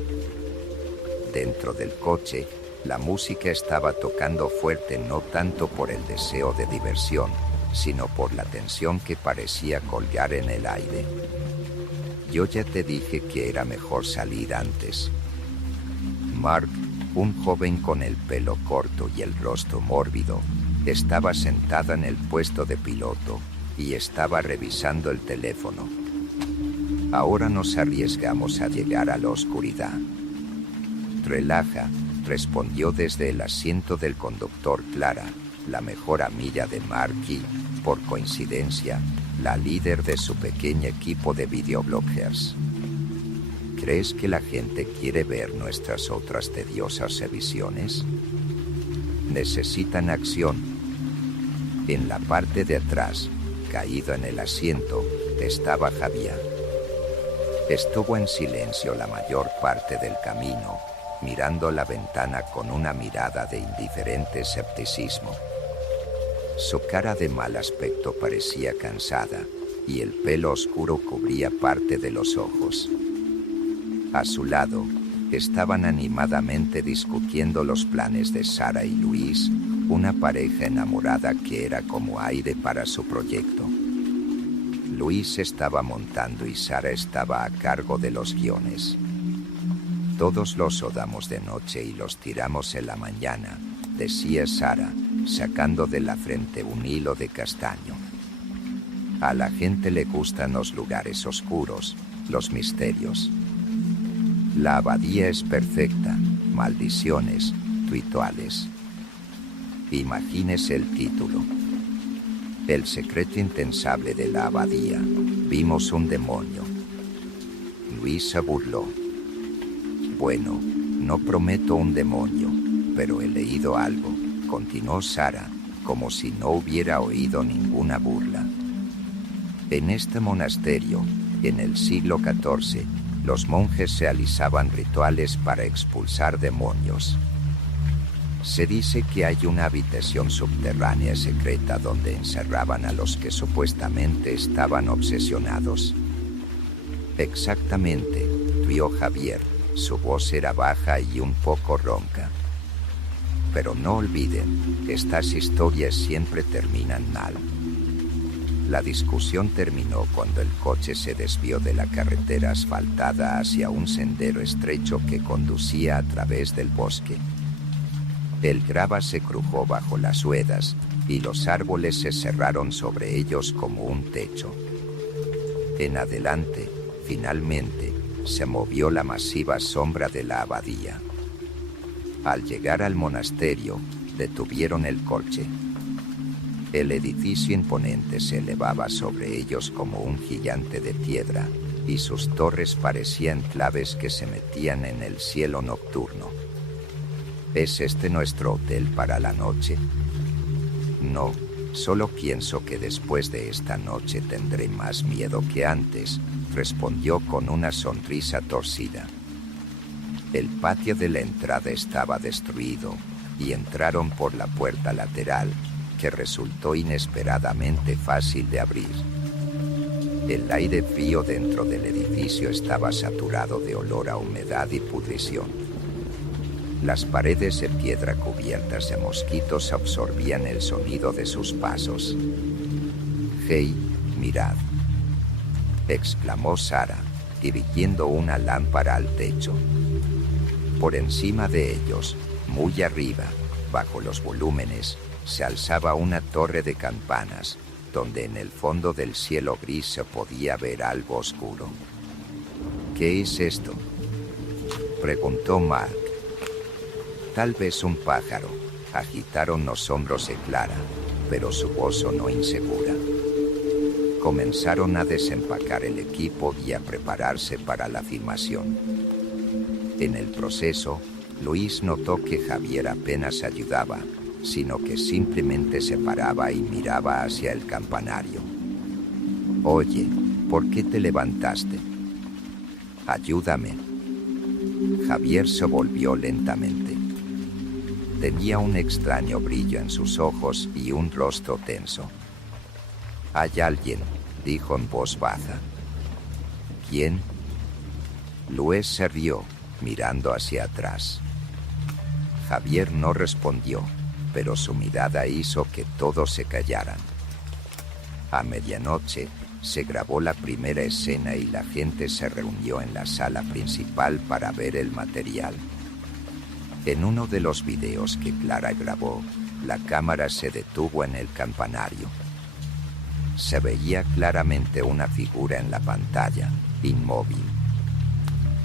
Dentro del coche, la música estaba tocando fuerte no tanto por el deseo de diversión, sino por la tensión que parecía colgar en el aire. «Yo ya te dije que era mejor salir antes», Mark, un joven con el pelo corto y el rostro mórbido, estaba sentada en el puesto de piloto y estaba revisando el teléfono. Ahora nos arriesgamos a llegar a la oscuridad. Relaja, respondió desde el asiento del conductor Clara, la mejor amiga de Mark y, por coincidencia, la líder de su pequeño equipo de videobloggers. ¿Crees que la gente quiere ver nuestras otras tediosas visiones? Necesitan acción. En la parte de atrás, caído en el asiento, estaba Javier. Estuvo en silencio la mayor parte del camino, mirando la ventana con una mirada de indiferente escepticismo. Su cara de mal aspecto parecía cansada, y el pelo oscuro cubría parte de los ojos. A su lado, estaban animadamente discutiendo los planes de Sara y Luis, una pareja enamorada que era como aire para su proyecto. Luis estaba montando y Sara estaba a cargo de los guiones. Todos los rodamos de noche y los tiramos en la mañana, decía Sara, sacando de la frente un hilo de castaño. A la gente le gustan los lugares oscuros, los misterios. La abadía es perfecta, maldiciones, rituales. Imagínese el título. El secreto intensable de la abadía. Vimos un demonio. Luis se burló. Bueno, no prometo un demonio, pero he leído algo, continuó Sara, como si no hubiera oído ninguna burla. En este monasterio, en el siglo XIV, los monjes realizaban rituales para expulsar demonios. Se dice que hay una habitación subterránea secreta donde encerraban a los que supuestamente estaban obsesionados. Exactamente, rió Javier, su voz era baja y un poco ronca. Pero no olviden, estas historias siempre terminan mal. La discusión terminó cuando el coche se desvió de la carretera asfaltada hacia un sendero estrecho que conducía a través del bosque. El grava se crujó bajo las ruedas y los árboles se cerraron sobre ellos como un techo. En adelante, finalmente, se movió la masiva sombra de la abadía. Al llegar al monasterio, detuvieron el coche. El edificio imponente se elevaba sobre ellos como un gigante de piedra, y sus torres parecían claves que se metían en el cielo nocturno. ¿Es este nuestro hotel para la noche? No, solo pienso que después de esta noche tendré más miedo que antes, respondió con una sonrisa torcida. El patio de la entrada estaba destruido, y entraron por la puerta lateral, que resultó inesperadamente fácil de abrir. El aire frío dentro del edificio estaba saturado de olor a humedad y pudrición. Las paredes de piedra cubiertas de mosquitos absorbían el sonido de sus pasos. «Hey, mirad», exclamó Sara, dirigiendo una lámpara al techo. Por encima de ellos, muy arriba, bajo los volúmenes, se alzaba una torre de campanas, donde en el fondo del cielo gris se podía ver algo oscuro. «¿Qué es esto?», preguntó Mark. «Tal vez un pájaro», agitaron los hombros de Clara, pero su voz sonó insegura. Comenzaron a desempacar el equipo y a prepararse para la filmación. En el proceso, Luis notó que Javier apenas ayudaba, sino que simplemente se paraba y miraba hacia el campanario. «Oye, ¿por qué te levantaste? Ayúdame». Javier se volvió lentamente. Tenía un extraño brillo en sus ojos y un rostro tenso. «Hay alguien», dijo en voz baja. «¿Quién?». Luis se rió, mirando hacia atrás. Javier no respondió, pero su mirada hizo que todos se callaran. A medianoche, se grabó la primera escena y la gente se reunió en la sala principal para ver el material. En uno de los videos que Clara grabó, la cámara se detuvo en el campanario. Se veía claramente una figura en la pantalla, inmóvil.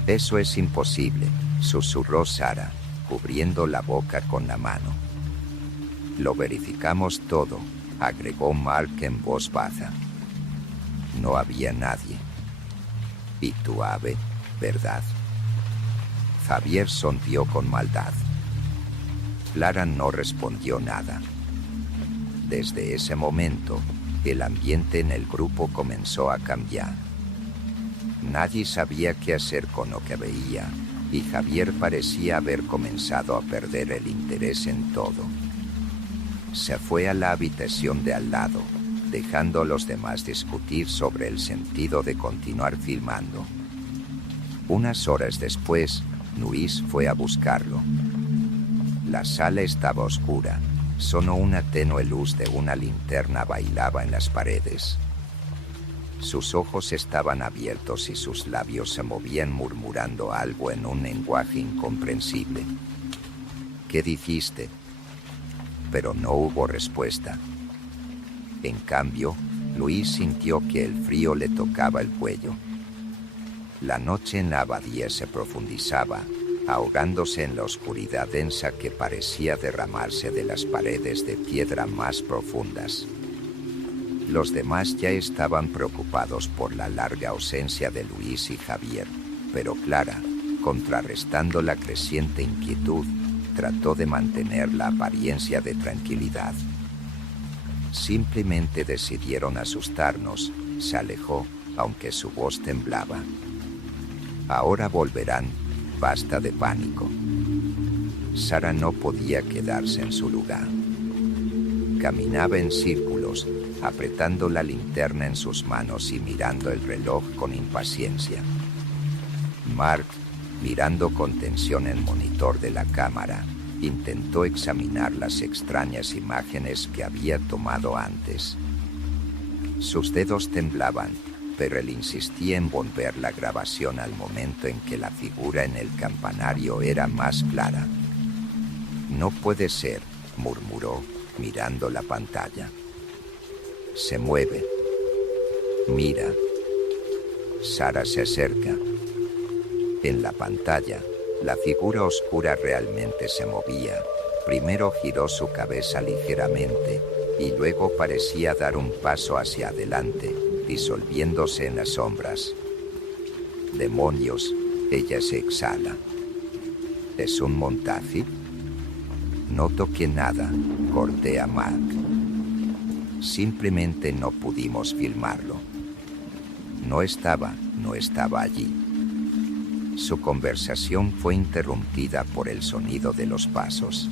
«Eso es imposible», susurró Sara, cubriendo la boca con la mano. «Lo verificamos todo», agregó Mark en voz baja. No había nadie. «Y tu ave, ¿verdad?». Javier sonrió con maldad. Clara no respondió nada. Desde ese momento, el ambiente en el grupo comenzó a cambiar. Nadie sabía qué hacer con lo que veía, y Javier parecía haber comenzado a perder el interés en todo. Se fue a la habitación de al lado, dejando a los demás discutir sobre el sentido de continuar filmando. Unas horas después, Luis fue a buscarlo. La sala estaba oscura, solo una tenue luz de una linterna bailaba en las paredes. Sus ojos estaban abiertos y sus labios se movían murmurando algo en un lenguaje incomprensible. «¿Qué dijiste?». Pero no hubo respuesta. En cambio, Luis sintió que el frío le tocaba el cuello. La noche en la abadía se profundizaba, ahogándose en la oscuridad densa que parecía derramarse de las paredes de piedra más profundas. Los demás ya estaban preocupados por la larga ausencia de Luis y Javier, pero Clara, contrarrestando la creciente inquietud, trató de mantener la apariencia de tranquilidad. Simplemente decidieron asustarnos, se alejó, aunque su voz temblaba. «Ahora volverán, basta de pánico». Sara no podía quedarse en su lugar. Caminaba en círculos, apretando la linterna en sus manos y mirando el reloj con impaciencia. Mark, mirando con tensión el monitor de la cámara, intentó examinar las extrañas imágenes que había tomado antes. Sus dedos temblaban, pero él insistía en volver la grabación al momento en que la figura en el campanario era más clara. «No puede ser», murmuró, mirando la pantalla. «Se mueve. Mira». Sara se acerca. En la pantalla, la figura oscura realmente se movía. Primero giró su cabeza ligeramente, y luego parecía dar un paso hacia adelante, disolviéndose en las sombras. «Demonios», ella se exhala. «¿Es un montaje?». «No toqué nada», corté a Mark. «Simplemente no pudimos filmarlo». No estaba allí». Su conversación fue interrumpida por el sonido de los pasos.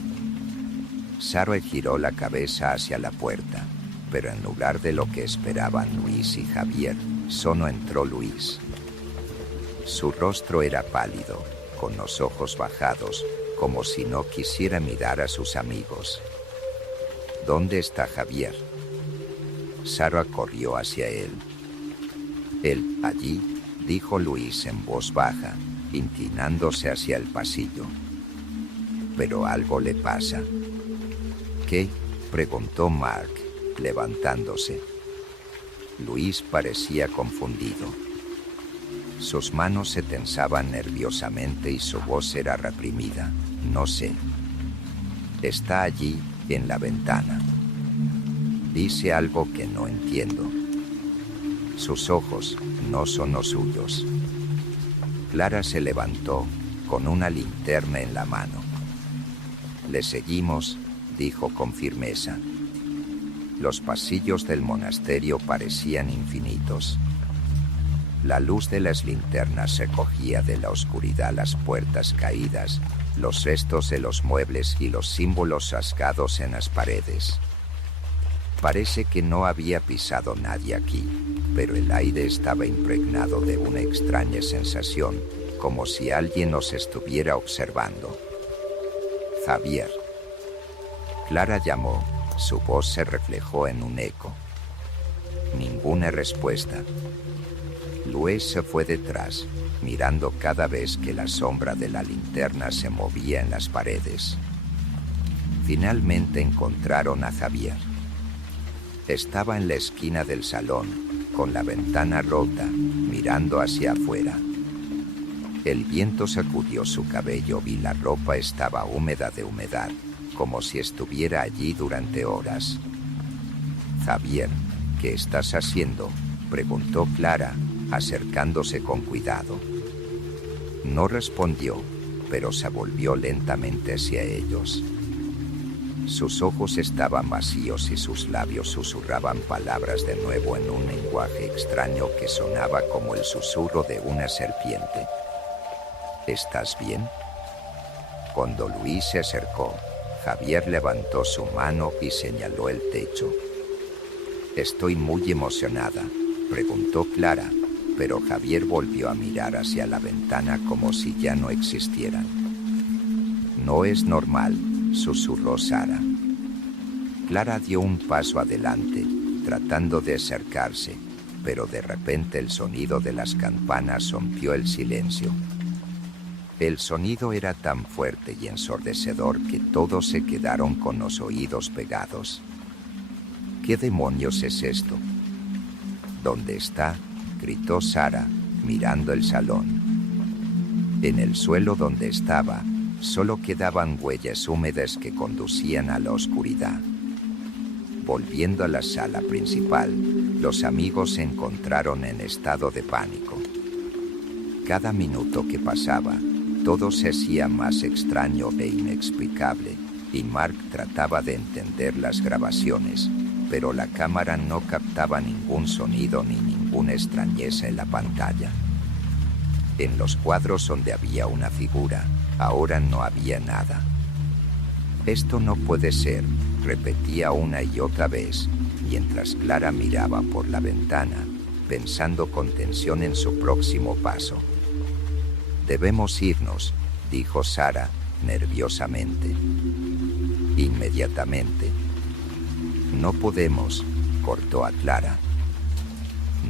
Sara giró la cabeza hacia la puerta, pero en lugar de lo que esperaban Luis y Javier, solo entró Luis. Su rostro era pálido, con los ojos bajados, como si no quisiera mirar a sus amigos. «¿Dónde está Javier?». Sara corrió hacia él. «Él, allí», dijo Luis en voz baja, inclinándose hacia el pasillo. «Pero algo le pasa». «¿Qué?», preguntó Mark, levantándose. Luis parecía confundido. Sus manos se tensaban nerviosamente y su voz era reprimida. «No sé». «Está allí, en la ventana». «Dice algo que no entiendo». «Sus ojos no son los suyos». Clara se levantó, con una linterna en la mano. «Le seguimos», dijo con firmeza. Los pasillos del monasterio parecían infinitos. La luz de las linternas recogía de la oscuridad las puertas caídas, los restos de los muebles y los símbolos rasgados en las paredes. Parece que no había pisado nadie aquí, pero el aire estaba impregnado de una extraña sensación, como si alguien nos estuviera observando. «Javier». Clara llamó, su voz se reflejó en un eco. Ninguna respuesta. Luis se fue detrás, mirando cada vez que la sombra de la linterna se movía en las paredes. Finalmente encontraron a Javier. Estaba en la esquina del salón, con la ventana rota, mirando hacia afuera. El viento sacudió su cabello y la ropa estaba húmeda de humedad, como si estuviera allí durante horas. «Javier, ¿qué estás haciendo?», preguntó Clara, acercándose con cuidado. No respondió, pero se volvió lentamente hacia ellos. Sus ojos estaban vacíos y sus labios susurraban palabras de nuevo en un lenguaje extraño que sonaba como el susurro de una serpiente. «¿Estás bien?». Cuando Luis se acercó, Javier levantó su mano y señaló el techo. «Estoy muy emocionada», preguntó Clara, pero Javier volvió a mirar hacia la ventana como si ya no existieran. «No es normal», susurró Sara. Clara dio un paso adelante, tratando de acercarse, pero de repente el sonido de las campanas rompió el silencio. El sonido era tan fuerte y ensordecedor que todos se quedaron con los oídos pegados. «¿Qué demonios es esto?». «¿Dónde está?», gritó Sara, mirando el salón. En el suelo donde estaba, solo quedaban huellas húmedas que conducían a la oscuridad. Volviendo a la sala principal, los amigos se encontraron en estado de pánico. Cada minuto que pasaba, todo se hacía más extraño e inexplicable, y Mark trataba de entender las grabaciones, pero la cámara no captaba ningún sonido ni ninguna extrañeza en la pantalla. En los cuadros donde había una figura, ahora no había nada. «Esto no puede ser», repetía una y otra vez, mientras Clara miraba por la ventana, pensando con tensión en su próximo paso. «Debemos irnos», dijo Sara, nerviosamente. «Inmediatamente». «No podemos», cortó a Clara.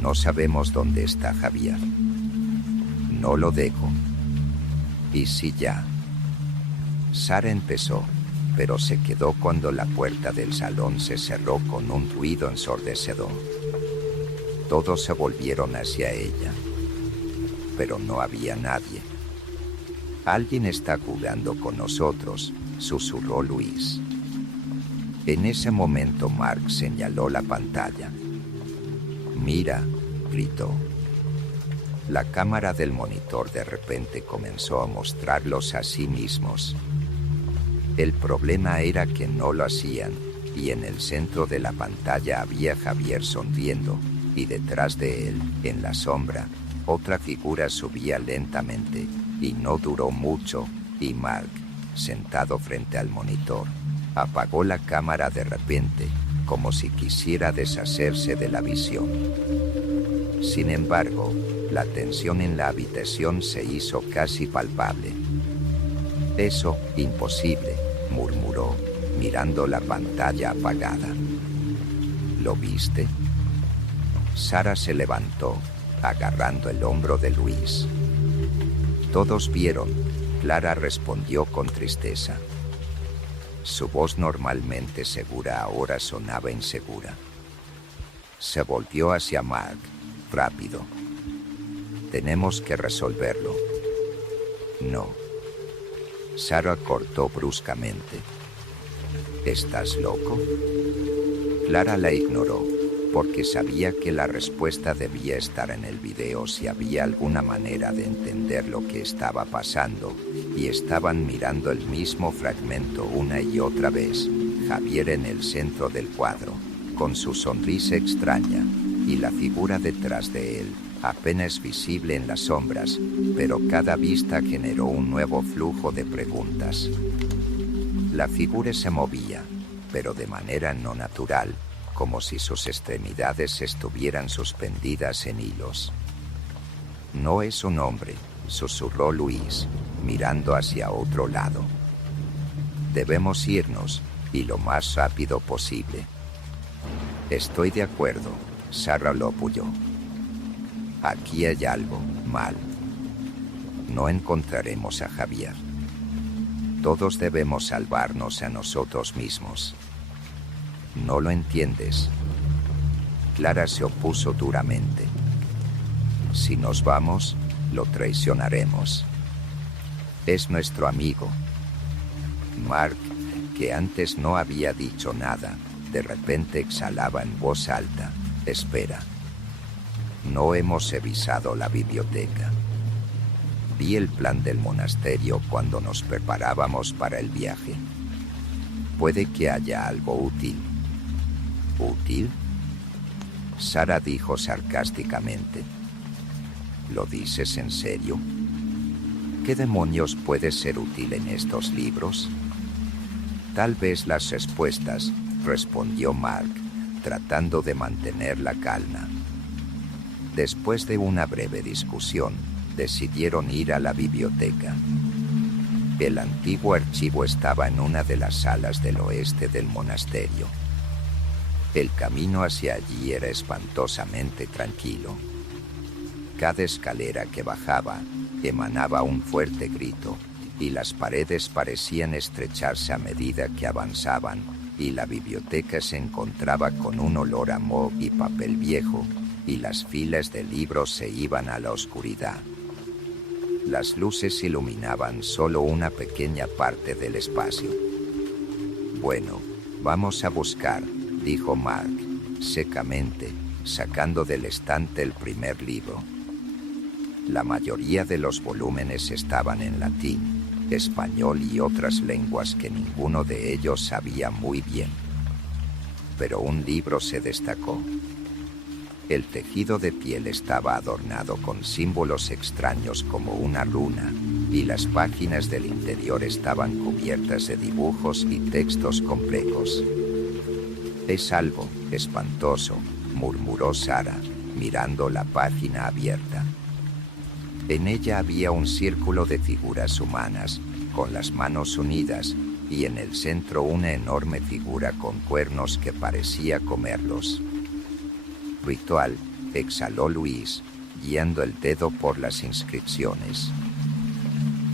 «No sabemos dónde está Javier». «No lo dejo». «¿Y si ya?». Sara empezó, pero se quedó cuando la puerta del salón se cerró con un ruido ensordecedor. Todos se volvieron hacia ella, pero no había nadie. «Alguien está jugando con nosotros», susurró Luis. En ese momento Mark señaló la pantalla. «Mira», gritó. La cámara del monitor de repente comenzó a mostrarlos a sí mismos. El problema era que no lo hacían, y en el centro de la pantalla había Javier sonriendo, y detrás de él, en la sombra, otra figura subía lentamente, y no duró mucho, y Mark, sentado frente al monitor, apagó la cámara de repente, como si quisiera deshacerse de la visión. Sin embargo, la tensión en la habitación se hizo casi palpable. «Eso, imposible», murmuró, mirando la pantalla apagada. «¿Lo viste?». Sara se levantó, agarrando el hombro de Luis. «Todos vieron», Clara respondió con tristeza. Su voz normalmente segura ahora sonaba insegura. Se volvió hacia Mark, rápido. «Tenemos que resolverlo». «No». Sara cortó bruscamente. «¿Estás loco?». Clara la ignoró, porque sabía que la respuesta debía estar en el video si había alguna manera de entender lo que estaba pasando, y estaban mirando el mismo fragmento una y otra vez, Javier en el centro del cuadro, con su sonrisa extraña, y la figura detrás de él, apenas visible en las sombras, pero cada vista generó un nuevo flujo de preguntas. La figura se movía, pero de manera no natural, como si sus extremidades estuvieran suspendidas en hilos. «No es un hombre», susurró Luis, mirando hacia otro lado. «Debemos irnos, y lo más rápido posible». «Estoy de acuerdo», Sara lo apoyó. Aquí hay algo mal. No encontraremos a Javier. Todos debemos salvarnos a nosotros mismos. No lo entiendes. Clara se opuso duramente. Si nos vamos, lo traicionaremos. Es nuestro amigo. Mark, que antes no había dicho nada, de repente exhalaba en voz alta. Espera. No hemos revisado la biblioteca. Vi el plan del monasterio cuando nos preparábamos para el viaje. Puede que haya algo útil. ¿Útil? Sara dijo sarcásticamente. ¿Lo dices en serio? ¿Qué demonios puede ser útil en estos libros? Tal vez las respuestas, respondió Mark, tratando de mantener la calma. Después de una breve discusión, decidieron ir a la biblioteca. El antiguo archivo estaba en una de las salas del oeste del monasterio. El camino hacia allí era espantosamente tranquilo. Cada escalera que bajaba emanaba un fuerte grito, y las paredes parecían estrecharse a medida que avanzaban, y la biblioteca se encontraba con un olor a moho y papel viejo, y las filas de libros se iban a la oscuridad. Las luces iluminaban solo una pequeña parte del espacio. Bueno, vamos a buscar, dijo Mark, secamente, sacando del estante el primer libro. La mayoría de los volúmenes estaban en latín, español y otras lenguas que ninguno de ellos sabía muy bien. Pero un libro se destacó. El tejido de piel estaba adornado con símbolos extraños como una luna, y las páginas del interior estaban cubiertas de dibujos y textos complejos. «Es algo espantoso», murmuró Sara, mirando la página abierta. En ella había un círculo de figuras humanas, con las manos unidas, y en el centro una enorme figura con cuernos que parecía comerlos. «Ritual», exhaló Luis, guiando el dedo por las inscripciones.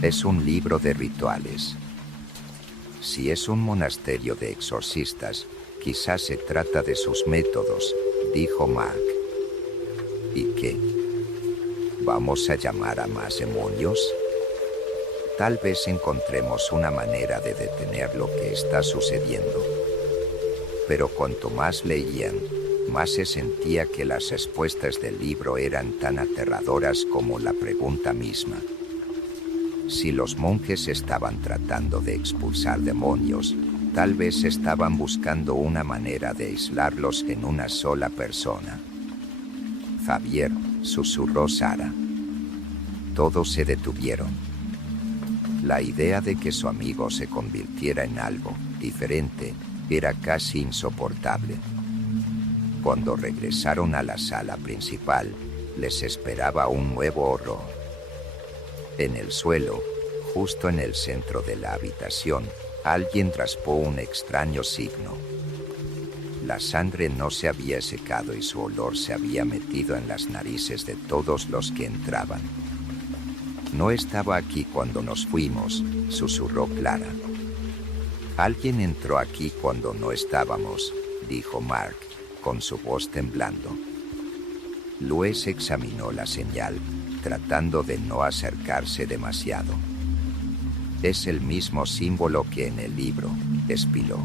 «Es un libro de rituales. Si es un monasterio de exorcistas, quizás se trata de sus métodos», dijo Mark. «¿Y qué? ¿Vamos a llamar a más demonios? Tal vez encontremos una manera de detener lo que está sucediendo». Pero cuanto más leían, más se sentía que las respuestas del libro eran tan aterradoras como la pregunta misma. Si los monjes estaban tratando de expulsar demonios, tal vez estaban buscando una manera de aislarlos en una sola persona. «Javier», susurró Sara. Todos se detuvieron. La idea de que su amigo se convirtiera en algo diferente era casi insoportable. Cuando regresaron a la sala principal, les esperaba un nuevo horror. En el suelo, justo en el centro de la habitación, alguien raspó un extraño signo. La sangre no se había secado y su olor se había metido en las narices de todos los que entraban. «No estaba aquí cuando nos fuimos», susurró Clara. «Alguien entró aquí cuando no estábamos», dijo Mark, con su voz temblando. Luis examinó la señal, tratando de no acercarse demasiado. «Es el mismo símbolo que en el libro», expiló.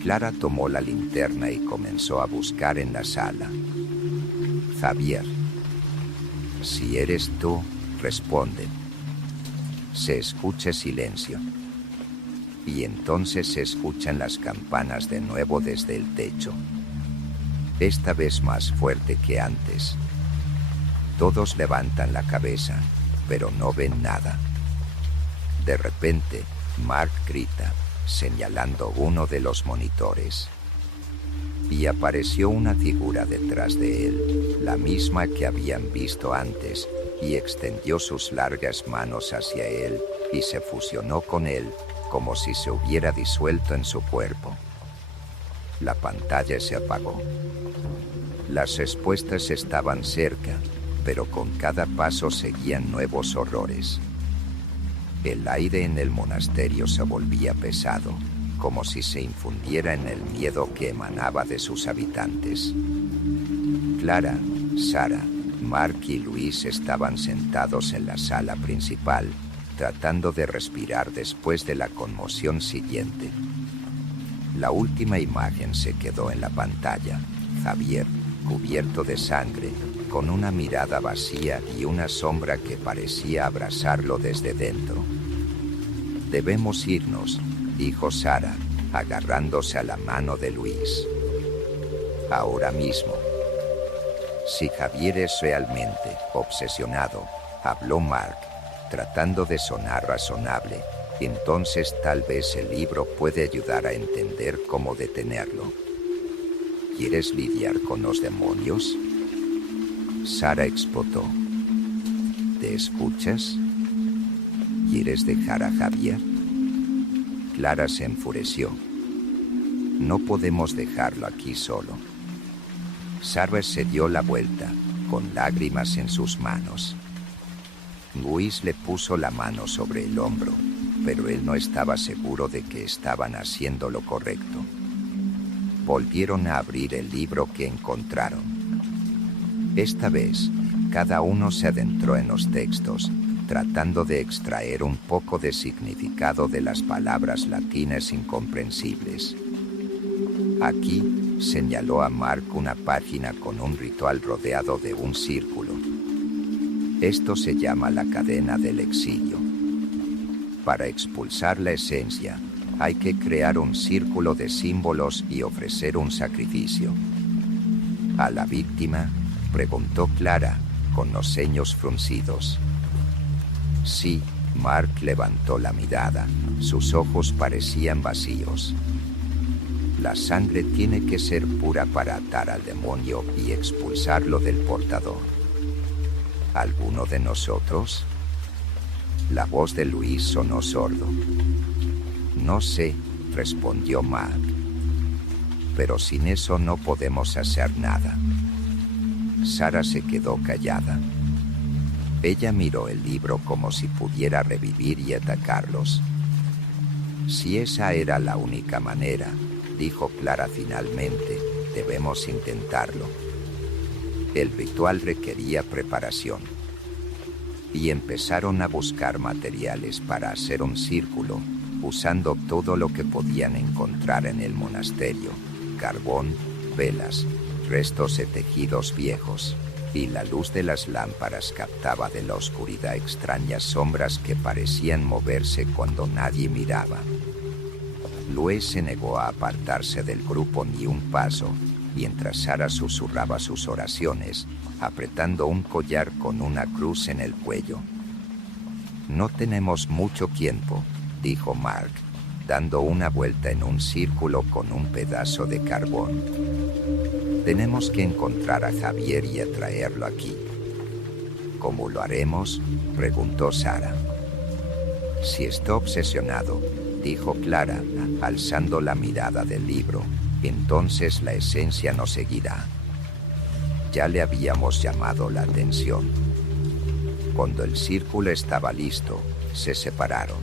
Clara tomó la linterna y comenzó a buscar en la sala. «Javier, si eres tú, responde». Se escucha silencio. Y entonces se escuchan las campanas de nuevo desde el techo. Esta vez más fuerte que antes. Todos levantan la cabeza, pero no ven nada. De repente, Mark grita, señalando uno de los monitores. Y apareció una figura detrás de él, la misma que habían visto antes, y extendió sus largas manos hacia él, y se fusionó con él, como si se hubiera disuelto en su cuerpo. La pantalla se apagó. Las respuestas estaban cerca, pero con cada paso seguían nuevos horrores. El aire en el monasterio se volvía pesado, como si se infundiera en el miedo que emanaba de sus habitantes. Clara, Sara, Mark y Luis estaban sentados en la sala principal, tratando de respirar después de la conmoción siguiente. La última imagen se quedó en la pantalla. Javier, cubierto de sangre, con una mirada vacía y una sombra que parecía abrazarlo desde dentro. «Debemos irnos», dijo Sara, agarrándose a la mano de Luis. «Ahora mismo». «Si Javier es realmente obsesionado», habló Mark, tratando de sonar razonable, «entonces tal vez el libro puede ayudar a entender cómo detenerlo». «¿Quieres lidiar con los demonios?». Sara explotó. «¿Te escuchas? ¿Quieres dejar a Javier?». Clara se enfureció. «No podemos dejarlo aquí solo». Sara se dio la vuelta, con lágrimas en sus manos. Luis le puso la mano sobre el hombro, pero él no estaba seguro de que estaban haciendo lo correcto. Volvieron a abrir el libro que encontraron. Esta vez, cada uno se adentró en los textos, tratando de extraer un poco de significado de las palabras latinas incomprensibles. Aquí, señaló a Mark una página con un ritual rodeado de un círculo. Esto se llama la cadena del exilio. Para expulsar la esencia, hay que crear un círculo de símbolos y ofrecer un sacrificio. ¿A la víctima?, preguntó Clara, con los ceños fruncidos. Sí, Mark levantó la mirada, sus ojos parecían vacíos. La sangre tiene que ser pura para atar al demonio y expulsarlo del portador. ¿Alguno de nosotros? La voz de Luis sonó sordo. No sé, respondió Mark. Pero sin eso no podemos hacer nada. Sara se quedó callada. Ella miró el libro como si pudiera revivir y atacarlos. Si esa era la única manera, dijo Clara finalmente, debemos intentarlo. El ritual requería preparación. Y empezaron a buscar materiales para hacer un círculo, usando todo lo que podían encontrar en el monasterio: carbón, velas, restos de tejidos viejos, y la luz de las lámparas captaba de la oscuridad extrañas sombras que parecían moverse cuando nadie miraba. Luis se negó a apartarse del grupo ni un paso, mientras Sara susurraba sus oraciones, apretando un collar con una cruz en el cuello. «No tenemos mucho tiempo», dijo Mark, dando una vuelta en un círculo con un pedazo de carbón. «Tenemos que encontrar a Javier y atraerlo aquí». «¿Cómo lo haremos?», preguntó Sara. «Si está obsesionado», dijo Clara, alzando la mirada del libro, «entonces la esencia nos seguirá». Ya le habíamos llamado la atención. Cuando el círculo estaba listo, se separaron.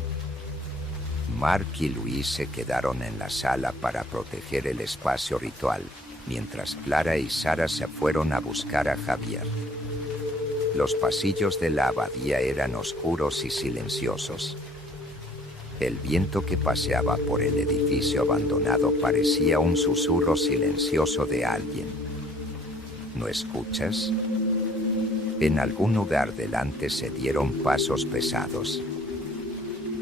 Mark y Luis se quedaron en la sala para proteger el espacio ritual, mientras Clara y Sara se fueron a buscar a Javier. Los pasillos de la abadía eran oscuros y silenciosos. El viento que paseaba por el edificio abandonado parecía un susurro silencioso de alguien. ¿No escuchas? En algún lugar delante se dieron pasos pesados.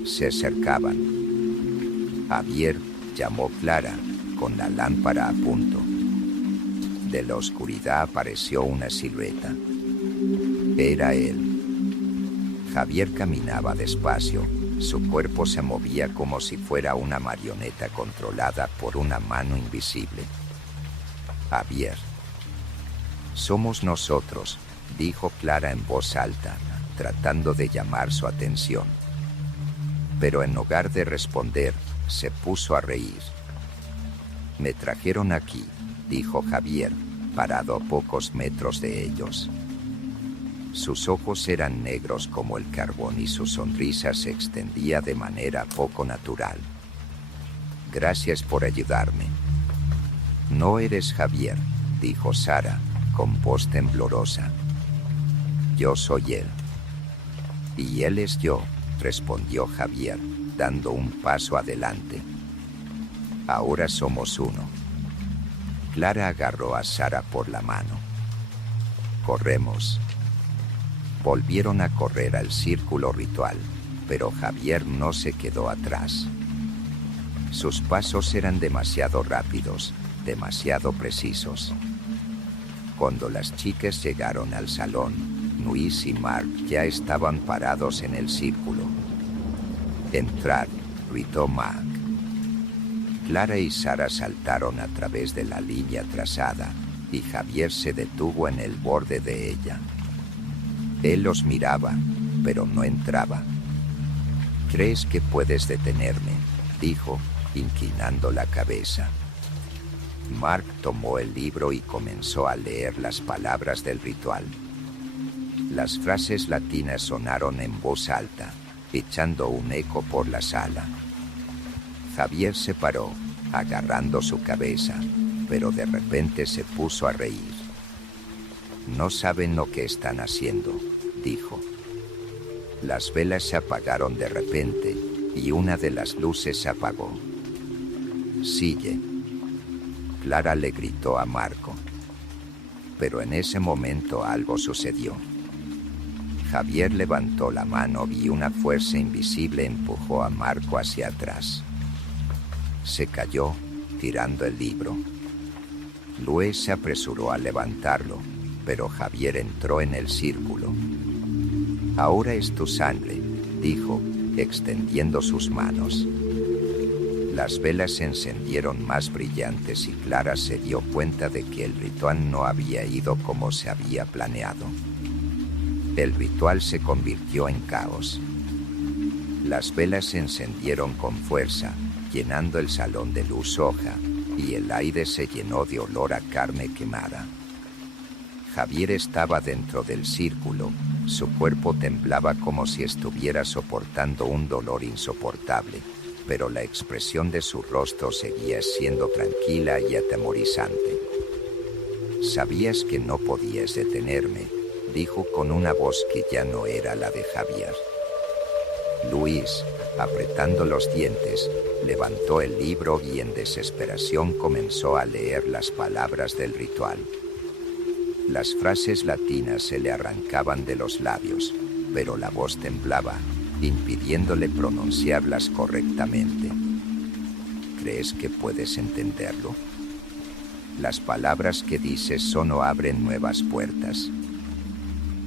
Se acercaban. «Javier», llamó Clara, con la lámpara a punto. De la oscuridad apareció una silueta. Era él. Javier caminaba despacio. Su cuerpo se movía como si fuera una marioneta controlada por una mano invisible. «Javier». «Somos nosotros», dijo Clara en voz alta, tratando de llamar su atención. Pero en lugar de responder, se puso a reír. Me trajeron aquí, dijo Javier, parado a pocos metros de ellos. Sus ojos eran negros como el carbón y su sonrisa se extendía de manera poco natural. Gracias por ayudarme. No eres Javier, dijo Sara, con voz temblorosa. Yo soy él. Y él es yo, respondió Javier, dando un paso adelante. Ahora somos uno. Clara agarró a Sara por la mano. Corremos. Volvieron a correr al círculo ritual, pero Javier no se quedó atrás. Sus pasos eran demasiado rápidos, demasiado precisos. Cuando las chicas llegaron al salón, Luis y Mark ya estaban parados en el círculo. «Entrad», gritó Mark. Clara y Sara saltaron a través de la línea trazada, y Javier se detuvo en el borde de ella. Él los miraba, pero no entraba. «¿Crees que puedes detenerme?», dijo, inclinando la cabeza. Mark tomó el libro y comenzó a leer las palabras del ritual. Las frases latinas sonaron en voz alta, echando un eco por la sala. Javier se paró, agarrando su cabeza, pero de repente se puso a reír. «No saben lo que están haciendo», dijo. Las velas se apagaron de repente, y una de las luces se apagó. «Sigue», Clara le gritó a Marco. Pero en ese momento algo sucedió. Javier levantó la mano y una fuerza invisible empujó a Marco hacia atrás. Se cayó, tirando el libro. Luis se apresuró a levantarlo, pero Javier entró en el círculo. «Ahora es tu sangre», dijo, extendiendo sus manos. Las velas se encendieron más brillantes y Clara se dio cuenta de que el ritual no había ido como se había planeado. El ritual se convirtió en caos. Las velas se encendieron con fuerza, llenando el salón de luz roja, y el aire se llenó de olor a carne quemada. Javier estaba dentro del círculo, su cuerpo temblaba como si estuviera soportando un dolor insoportable, pero la expresión de su rostro seguía siendo tranquila y atemorizante. «Sabías que no podías detenerme», dijo con una voz que ya no era la de Javier. Luis, apretando los dientes, levantó el libro y en desesperación comenzó a leer las palabras del ritual. Las frases latinas se le arrancaban de los labios, pero la voz temblaba, impidiéndole pronunciarlas correctamente. ¿Crees que puedes entenderlo? Las palabras que dices solo abren nuevas puertas.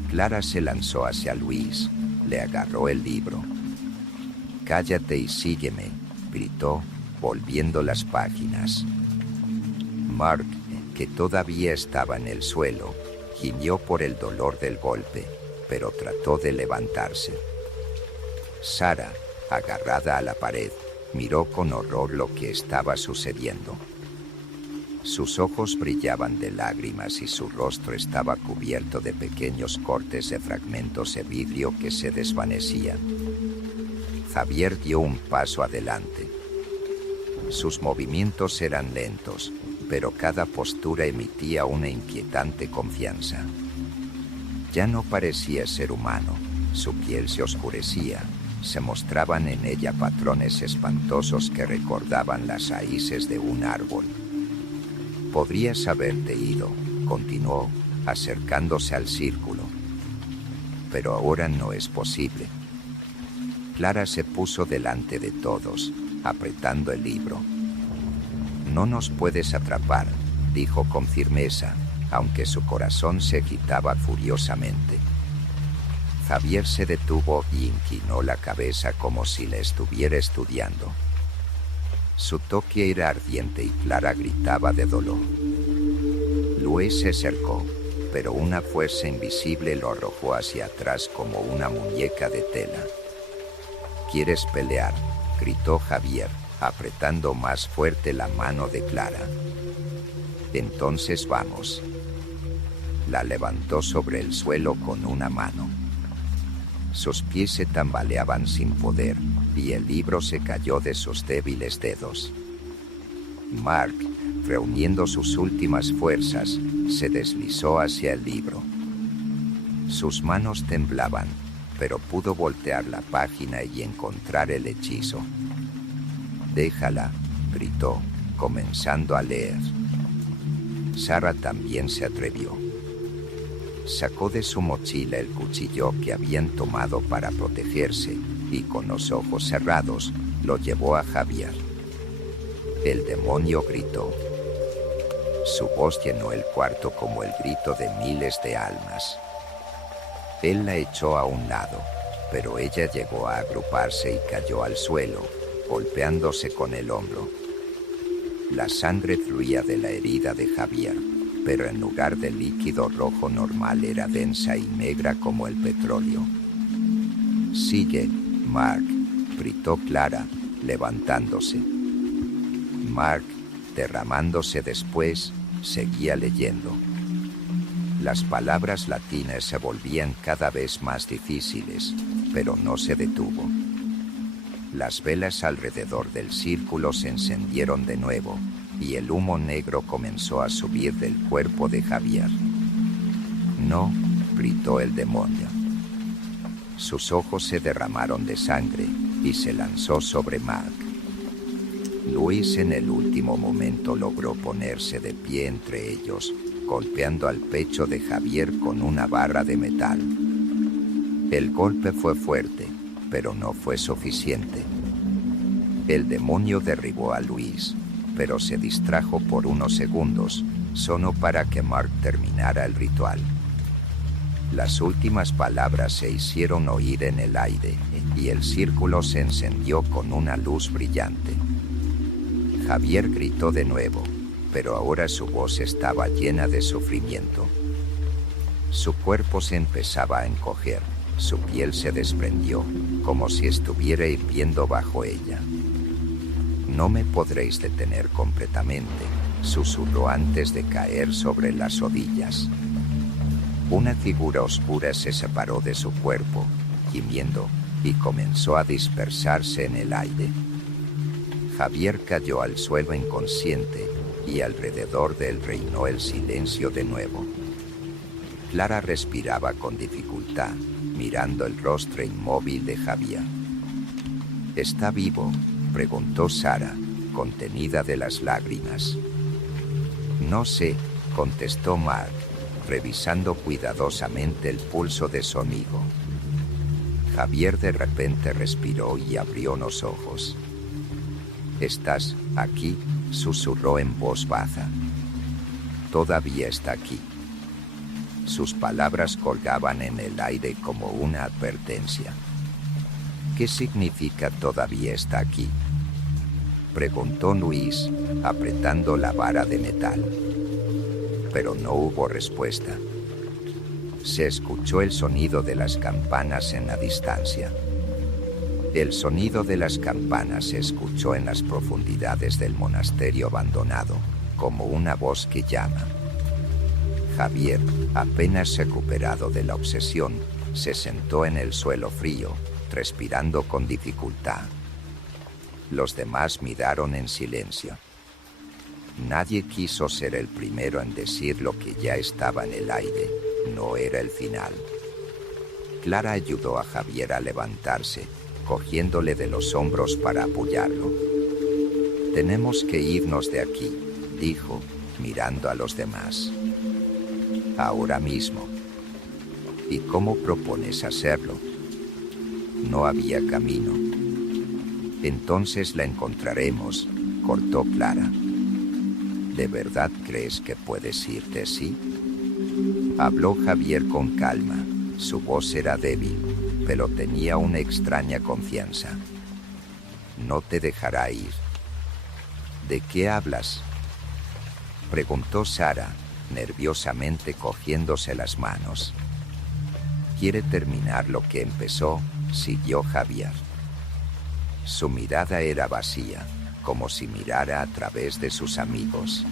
Clara se lanzó hacia Luis, le agarró el libro. «Cállate y sígueme», gritó, volviendo las páginas. Mark, que todavía estaba en el suelo, gimió por el dolor del golpe, pero trató de levantarse. Sara, agarrada a la pared, miró con horror lo que estaba sucediendo. Sus ojos brillaban de lágrimas y su rostro estaba cubierto de pequeños cortes de fragmentos de vidrio que se desvanecían. Javier dio un paso adelante. Sus movimientos eran lentos, pero cada postura emitía una inquietante confianza. Ya no parecía ser humano, su piel se oscurecía, se mostraban en ella patrones espantosos que recordaban las raíces de un árbol. «Podrías haberte ido», continuó, acercándose al círculo. «Pero ahora no es posible». Clara se puso delante de todos, apretando el libro. «No nos puedes atrapar», dijo con firmeza, aunque su corazón se agitaba furiosamente. Javier se detuvo y inclinó la cabeza como si le estuviera estudiando. Su toque era ardiente y Clara gritaba de dolor. Luis se acercó, pero una fuerza invisible lo arrojó hacia atrás como una muñeca de tela. «¿Quieres pelear?», gritó Javier, apretando más fuerte la mano de Clara. Entonces vamos. La levantó sobre el suelo con una mano. Sus pies se tambaleaban sin poder, y el libro se cayó de sus débiles dedos. Mark, reuniendo sus últimas fuerzas, se deslizó hacia el libro. Sus manos temblaban, pero pudo voltear la página y encontrar el hechizo. «Déjala», gritó, comenzando a leer. Sara también se atrevió. Sacó de su mochila el cuchillo que habían tomado para protegerse y con los ojos cerrados lo llevó a Javier. El demonio gritó. Su voz llenó el cuarto como el grito de miles de almas. Él la echó a un lado, pero ella llegó a agruparse y cayó al suelo, golpeándose con el hombro. La sangre fluía de la herida de Javier, pero en lugar de líquido rojo normal era densa y negra como el petróleo. «Sigue, Mark», gritó Clara, levantándose. Mark, derramándose después, seguía leyendo. Las palabras latinas se volvían cada vez más difíciles, pero no se detuvo. Las velas alrededor del círculo se encendieron de nuevo, y el humo negro comenzó a subir del cuerpo de Javier. «No», gritó el demonio. Sus ojos se derramaron de sangre y se lanzó sobre Mark. Luis en el último momento logró ponerse de pie entre ellos, golpeando al pecho de Javier con una barra de metal. El golpe fue fuerte, pero no fue suficiente. El demonio derribó a Luis, pero se distrajo por unos segundos, solo para que Mark terminara el ritual. Las últimas palabras se hicieron oír en el aire, y el círculo se encendió con una luz brillante. Javier gritó de nuevo, pero ahora su voz estaba llena de sufrimiento. Su cuerpo se empezaba a encoger, su piel se desprendió, como si estuviera hirviendo bajo ella. «No me podréis detener completamente», susurró antes de caer sobre las rodillas. Una figura oscura se separó de su cuerpo, gimiendo, y comenzó a dispersarse en el aire. Javier cayó al suelo inconsciente, y alrededor de él reinó el silencio de nuevo. Clara respiraba con dificultad, mirando el rostro inmóvil de Javier. «¿Está vivo?», preguntó Sara, contenida de las lágrimas. «No sé», contestó Mark, revisando cuidadosamente el pulso de su amigo. Javier de repente respiró y abrió los ojos. «¿Estás aquí?», susurró en voz baja. «Todavía está aquí». Sus palabras colgaban en el aire como una advertencia. «¿Qué significa todavía está aquí?», preguntó Luis, apretando la vara de metal. Pero no hubo respuesta. Se escuchó el sonido de las campanas en la distancia. El sonido de las campanas se escuchó en las profundidades del monasterio abandonado, como una voz que llama. Javier, apenas recuperado de la obsesión, se sentó en el suelo frío, respirando con dificultad. Los demás miraron en silencio. Nadie quiso ser el primero en decir lo que ya estaba en el aire, no era el final. Clara ayudó a Javier a levantarse, cogiéndole de los hombros para apoyarlo. «Tenemos que irnos de aquí», dijo, mirando a los demás. «Ahora mismo». «¿Y cómo propones hacerlo?». No había camino. «Entonces la encontraremos», cortó Clara. «¿De verdad crees que puedes irte así?». Habló Javier con calma. Su voz era débil, pero tenía una extraña confianza. «No te dejará ir». «¿De qué hablas?», preguntó Sara, nerviosamente cogiéndose las manos. «Quiere terminar lo que empezó», siguió Javier. Su mirada era vacía, como si mirara a través de sus amigos.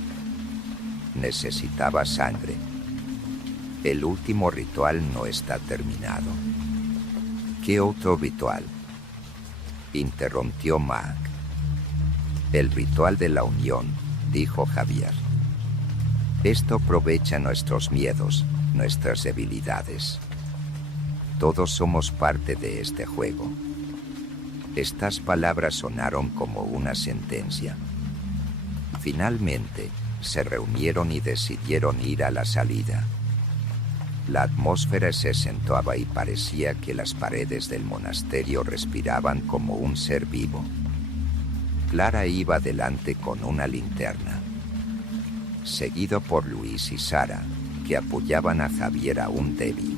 Necesitaba sangre. El último ritual no está terminado. ¿Qué otro ritual?, interrumpió Mac. El ritual de la unión, dijo Javier. Esto aprovecha nuestros miedos, nuestras debilidades. Todos somos parte de este juego. Estas palabras sonaron como una sentencia. Finalmente, se reunieron y decidieron ir a la salida. La atmósfera se acentuaba y parecía que las paredes del monasterio respiraban como un ser vivo. Clara iba delante con una linterna, seguido por Luis y Sara, que apoyaban a Javier aún débil.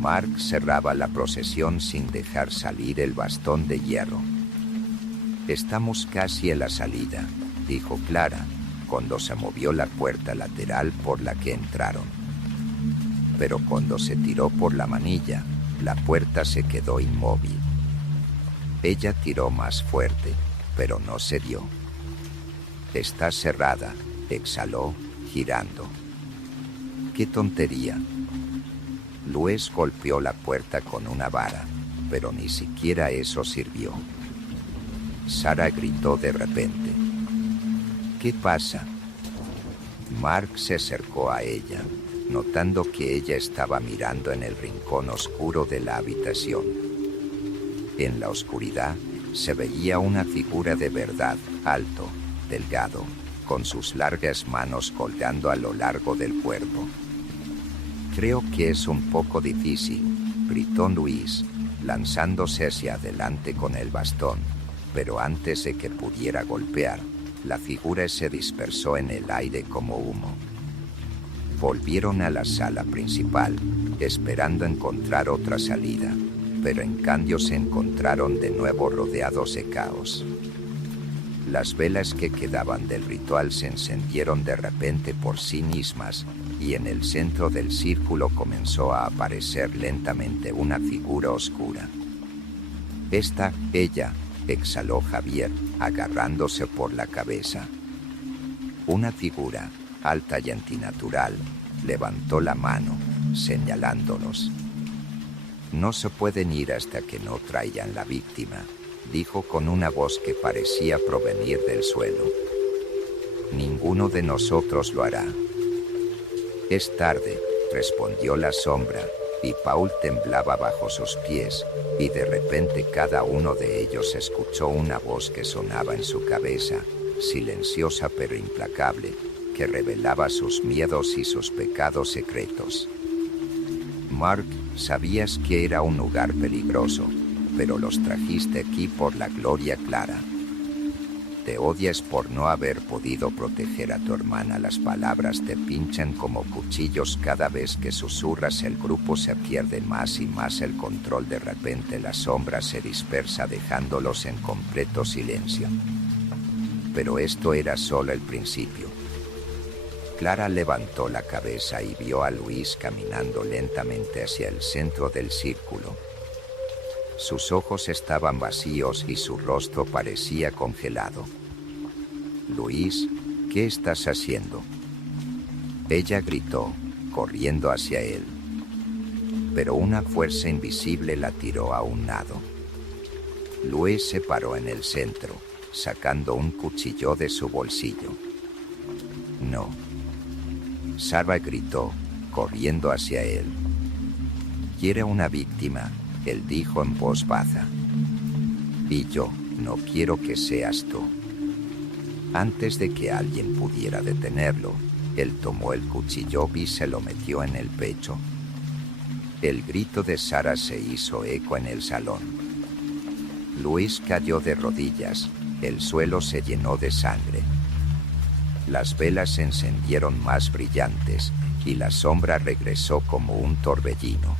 Mark cerraba la procesión sin dejar salir el bastón de hierro. «Estamos casi en la salida», dijo Clara, cuando se movió la puerta lateral por la que entraron. Pero cuando se tiró por la manilla, la puerta se quedó inmóvil. Ella tiró más fuerte, pero no se dio. «Está cerrada», exhaló, girando. «¡Qué tontería!». Luis golpeó la puerta con una vara, pero ni siquiera eso sirvió. Sara gritó de repente. «¿Qué pasa?». Mark se acercó a ella, notando que ella estaba mirando en el rincón oscuro de la habitación. En la oscuridad se veía una figura de verdad, alto, delgado, con sus largas manos colgando a lo largo del cuerpo. «Creo que es un poco difícil», gritó Luis, lanzándose hacia adelante con el bastón, pero antes de que pudiera golpear, la figura se dispersó en el aire como humo. Volvieron a la sala principal, esperando encontrar otra salida, pero en cambio se encontraron de nuevo rodeados de caos. Las velas que quedaban del ritual se encendieron de repente por sí mismas, y en el centro del círculo comenzó a aparecer lentamente una figura oscura. «Ella», exhaló Javier, agarrándose por la cabeza. Una figura, alta y antinatural, levantó la mano, señalándolos. «No se pueden ir hasta que no traigan la víctima», dijo con una voz que parecía provenir del suelo. «Ninguno de nosotros lo hará». «Es tarde», respondió la sombra, y Paul temblaba bajo sus pies, y de repente cada uno de ellos escuchó una voz que sonaba en su cabeza, silenciosa pero implacable, que revelaba sus miedos y sus pecados secretos. «Mark, sabías que era un lugar peligroso, pero los trajiste aquí por la gloria clara. Te odias por no haber podido proteger a tu hermana. Las palabras te pinchan como cuchillos cada vez que susurras. El grupo se pierde más y más el control. De repente la sombra se dispersa dejándolos en completo silencio. Pero esto era solo el principio». Clara levantó la cabeza y vio a Luis caminando lentamente hacia el centro del círculo. Sus ojos estaban vacíos y su rostro parecía congelado. «Luis, ¿qué estás haciendo?». Ella gritó, corriendo hacia él. Pero una fuerza invisible la tiró a un lado. Luis se paró en el centro, sacando un cuchillo de su bolsillo. «No». Sara gritó, corriendo hacia él. «Quiere una víctima», él dijo en voz baja. «Y yo no quiero que seas tú». Antes de que alguien pudiera detenerlo, él tomó el cuchillo y se lo metió en el pecho. El grito de Sara se hizo eco en el salón. Luis cayó de rodillas, el suelo se llenó de sangre. Las velas se encendieron más brillantes y la sombra regresó como un torbellino.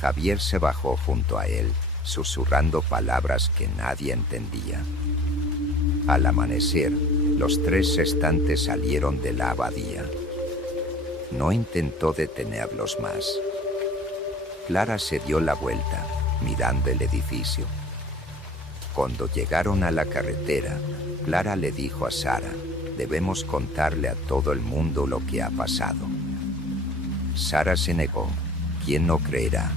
Javier se bajó junto a él, susurrando palabras que nadie entendía. Al amanecer, los tres restantes salieron de la abadía. No intentó detenerlos más. Clara se dio la vuelta, mirando el edificio. Cuando llegaron a la carretera, Clara le dijo a Sara, debemos contarle a todo el mundo lo que ha pasado. Sara se negó. ¿Quién no creerá?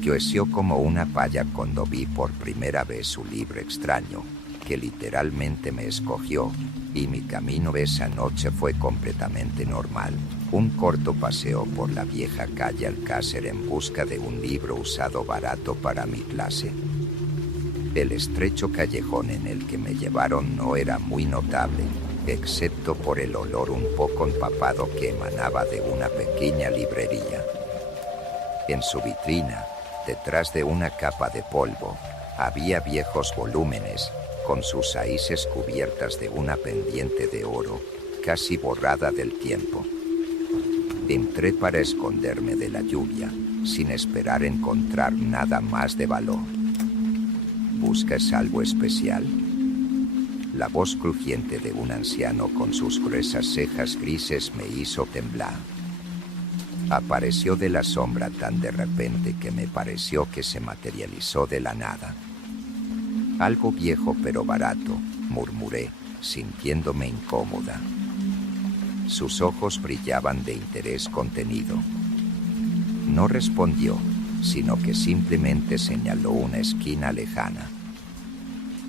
Lloeció como una palla cuando vi por primera vez su libro extraño, que literalmente me escogió, y mi camino esa noche fue completamente normal. Un corto paseo por la vieja calle Alcácer en busca de un libro usado barato para mi clase. El estrecho callejón en el que me llevaron no era muy notable, excepto por el olor un poco empapado que emanaba de una pequeña librería. En su vitrina, detrás de una capa de polvo, había viejos volúmenes, con sus raíces cubiertas de una pendiente de oro, casi borrada del tiempo. Entré para esconderme de la lluvia, sin esperar encontrar nada más de valor. ¿Buscas algo especial? La voz crujiente de un anciano con sus gruesas cejas grises me hizo temblar. Apareció de la sombra tan de repente que me pareció que se materializó de la nada. Algo viejo pero barato, murmuré, sintiéndome incómoda. Sus ojos brillaban de interés contenido. No respondió, sino que simplemente señaló una esquina lejana.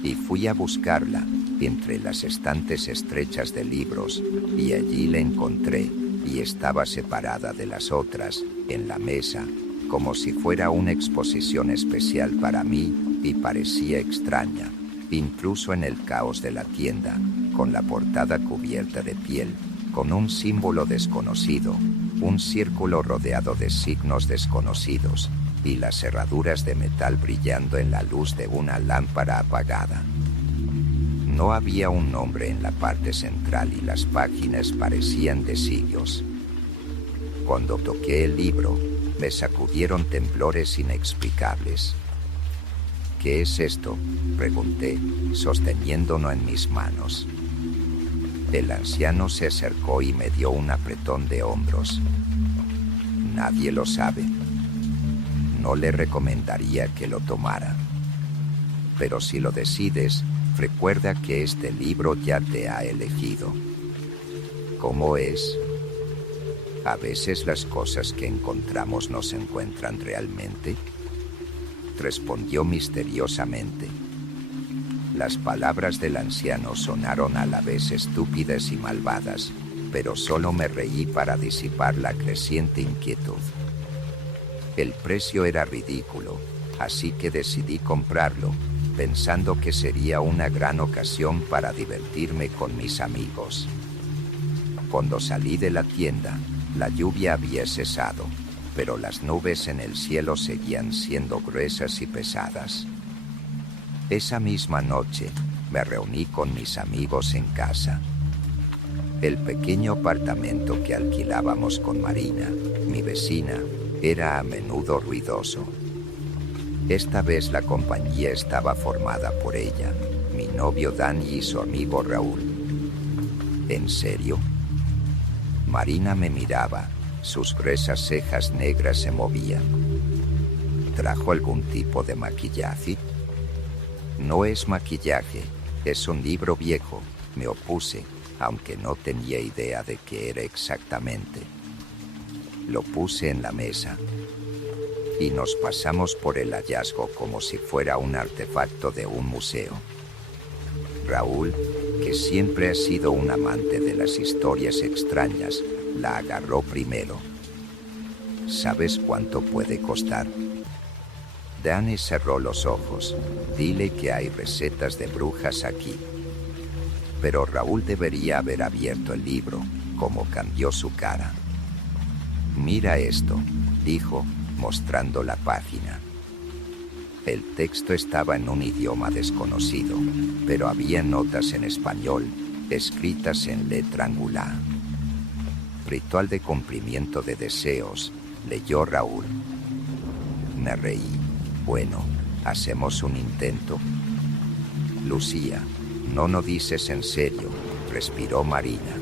Y fui a buscarla, entre las estantes estrechas de libros, y allí la encontré, y estaba separada de las otras, en la mesa, como si fuera una exposición especial para mí, y parecía extraña, incluso en el caos de la tienda, con la portada cubierta de piel, con un símbolo desconocido, un círculo rodeado de signos desconocidos, y las cerraduras de metal brillando en la luz de una lámpara apagada. No había un nombre en la parte central y las páginas parecían de siglos. Cuando toqué el libro, me sacudieron temblores inexplicables. ¿Qué es esto?, pregunté, sosteniéndolo en mis manos. El anciano se acercó y me dio un apretón de hombros. Nadie lo sabe. No le recomendaría que lo tomara. Pero si lo decides, recuerda que este libro ya te ha elegido. ¿Cómo es? ¿A veces las cosas que encontramos no se encuentran realmente?, respondió misteriosamente. Las palabras del anciano sonaron a la vez estúpidas y malvadas, pero solo me reí para disipar la creciente inquietud. El precio era ridículo, así que decidí comprarlo, pensando que sería una gran ocasión para divertirme con mis amigos. Cuando salí de la tienda, la lluvia había cesado, pero las nubes en el cielo seguían siendo gruesas y pesadas. Esa misma noche, me reuní con mis amigos en casa. El pequeño apartamento que alquilábamos con Marina, mi vecina, era a menudo ruidoso. Esta vez la compañía estaba formada por ella, mi novio Dani y su amigo Raúl. ¿En serio? Marina me miraba, sus gruesas cejas negras se movían. ¿Trajo algún tipo de maquillaje? No es maquillaje, es un libro viejo, me opuse, aunque no tenía idea de qué era exactamente. Lo puse en la mesa y nos pasamos por el hallazgo como si fuera un artefacto de un museo. Raúl, que siempre ha sido un amante de las historias extrañas, la agarró primero. ¿Sabes cuánto puede costar? Dani cerró los ojos. Dile que hay recetas de brujas aquí. Pero Raúl debería haber abierto el libro, como cambió su cara. Mira esto, dijo, mostrando la página. El texto estaba en un idioma desconocido, pero había notas en español, escritas en letra angular. Ritual de cumplimiento de deseos, leyó Raúl. Me reí. Bueno, hacemos un intento. Lucía, no dices en serio, respiró Marina.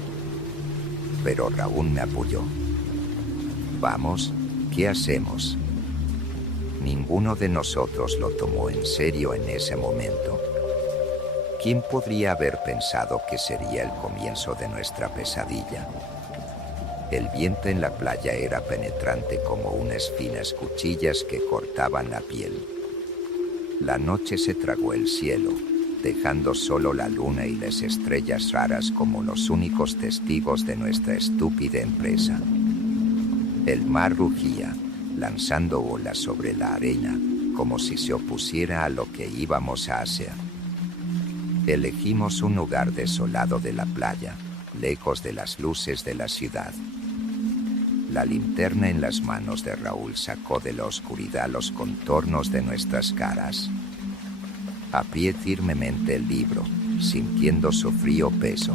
pero Raúl me apoyó. Vamos, ¿qué hacemos? Ninguno de nosotros lo tomó en serio en ese momento. ¿Quién podría haber pensado que sería el comienzo de nuestra pesadilla? El viento en la playa era penetrante como unas finas cuchillas que cortaban la piel. La noche se tragó el cielo, dejando solo la luna y las estrellas raras como los únicos testigos de nuestra estúpida empresa. El mar rugía, lanzando olas sobre la arena, como si se opusiera a lo que íbamos a hacer. Elegimos un lugar desolado de la playa, lejos de las luces de la ciudad. La linterna en las manos de Raúl sacó de la oscuridad los contornos de nuestras caras. Apié firmemente el libro, sintiendo su frío peso.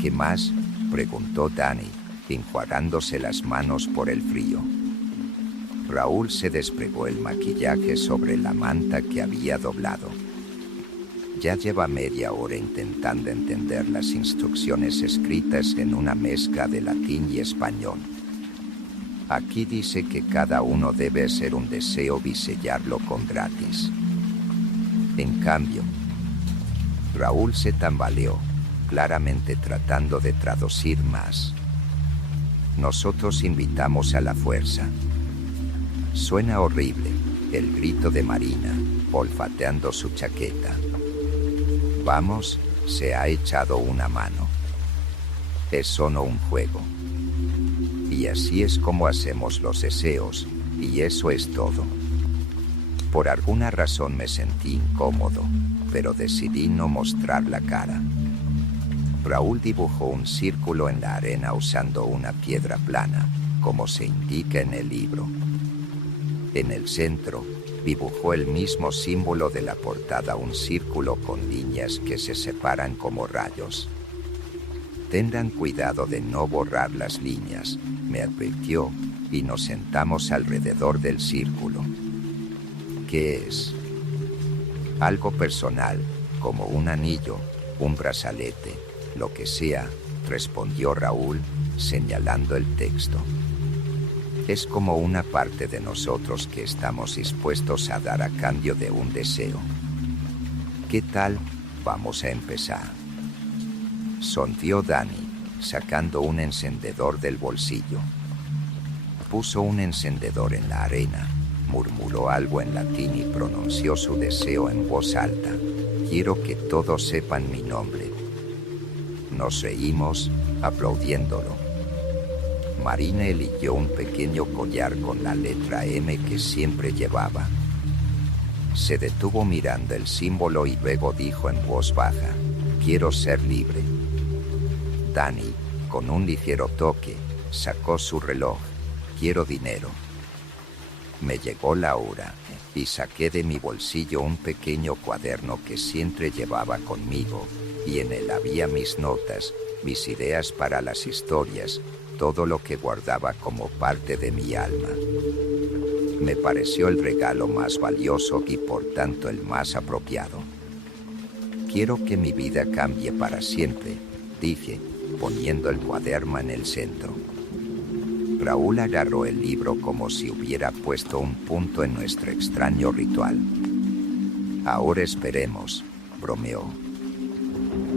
¿Qué más?, preguntó Dani, enjuagándose las manos por el frío. Raúl se desplegó el maquillaje sobre la manta que había doblado. Ya lleva media hora intentando entender las instrucciones escritas en una mezcla de latín y español. Aquí dice que cada uno debe hacer un deseo y sellarlo con gratis. En cambio, Raúl se tambaleó, claramente tratando de traducir más. Nosotros invitamos a la fuerza. Suena horrible, el grito de Marina, olfateando su chaqueta. Vamos, se ha echado una mano. Es solo un juego. Y así es como hacemos los deseos, y eso es todo. Por alguna razón me sentí incómodo, pero decidí no mostrar la cara. Raúl dibujó un círculo en la arena usando una piedra plana, como se indica en el libro. En el centro, dibujó el mismo símbolo de la portada, un círculo con líneas que se separan como rayos. Tengan cuidado de no borrar las líneas, me advirtió, y nos sentamos alrededor del círculo. ¿Qué es? Algo personal, como un anillo, un brazalete, lo que sea, respondió Raúl, señalando el texto. Es como una parte de nosotros que estamos dispuestos a dar a cambio de un deseo. ¿Qué tal? Vamos a empezar. Sonrió Dani, sacando un encendedor del bolsillo. Puso un encendedor en la arena, murmuró algo en latín y pronunció su deseo en voz alta. Quiero que todos sepan mi nombre. Nos reímos, aplaudiéndolo. Marina eligió un pequeño collar con la letra M que siempre llevaba. Se detuvo mirando el símbolo y luego dijo en voz baja, quiero ser libre. Dani, con un ligero toque, sacó su reloj, quiero dinero. Me llegó la hora y saqué de mi bolsillo un pequeño cuaderno que siempre llevaba conmigo, y en él había mis notas, mis ideas para las historias, todo lo que guardaba como parte de mi alma. Me pareció el regalo más valioso y por tanto el más apropiado. Quiero que mi vida cambie para siempre, dije, poniendo el cuaderno en el centro. Raúl agarró el libro como si hubiera puesto un punto en nuestro extraño ritual. Ahora esperemos, bromeó.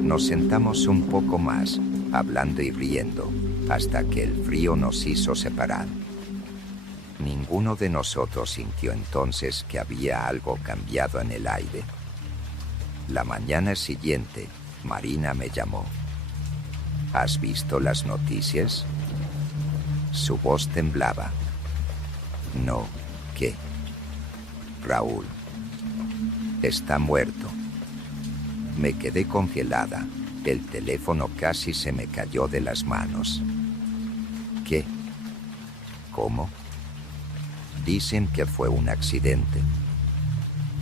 Nos sentamos un poco más, hablando y riendo, hasta que el frío nos hizo separar. Ninguno de nosotros sintió entonces que había algo cambiado en el aire. La mañana siguiente, Marina me llamó. ¿Has visto las noticias? Su voz temblaba. No, ¿qué? Raúl. Está muerto. Me quedé congelada. El teléfono casi se me cayó de las manos. ¿Qué? ¿Cómo? Dicen que fue un accidente.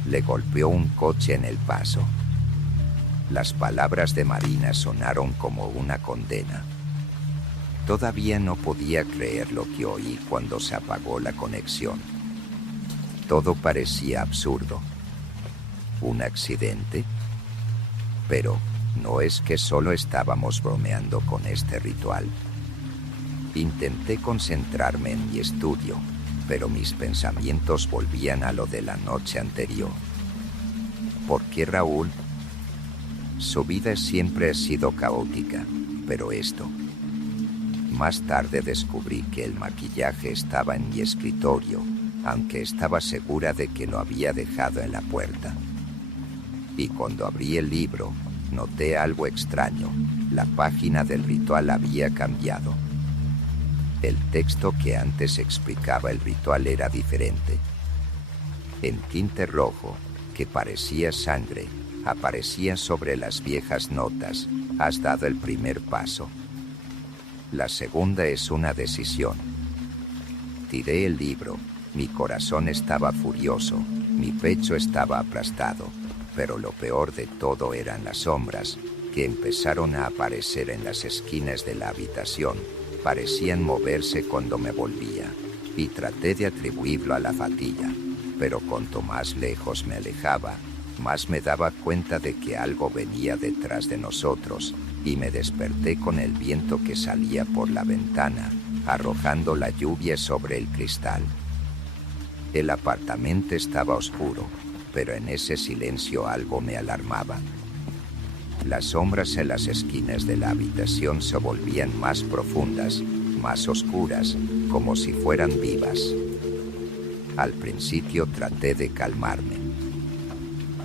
Le golpeó un coche en el paso. Las palabras de Marina sonaron como una condena. Todavía no podía creer lo que oí cuando se apagó la conexión. Todo parecía absurdo. ¿Un accidente? Pero, No es que solo estábamos bromeando con este ritual. Intenté concentrarme en mi estudio, pero mis pensamientos volvían a lo de la noche anterior. ¿Por qué Raúl? Su vida siempre ha sido caótica, pero esto... Más tarde descubrí que el maquillaje estaba en mi escritorio, aunque estaba segura de que lo había dejado en la puerta. Y cuando abrí el libro, noté algo extraño. La página del ritual había cambiado. El texto que antes explicaba el ritual era diferente. En tinte rojo, que parecía sangre, aparecía sobre las viejas notas: has dado el primer paso. La segunda es una decisión. Tiré el libro, mi corazón estaba furioso, mi pecho estaba aplastado, pero lo peor de todo eran las sombras, que empezaron a aparecer en las esquinas de la habitación. Parecían moverse cuando me volvía, y traté de atribuirlo a la fatiga, pero cuanto más lejos me alejaba, más me daba cuenta de que algo venía detrás de nosotros, y me desperté con el viento que salía por la ventana, arrojando la lluvia sobre el cristal. El apartamento estaba oscuro, pero en ese silencio algo me alarmaba. Las sombras en las esquinas de la habitación se volvían más profundas, más oscuras, como si fueran vivas. Al principio traté de calmarme.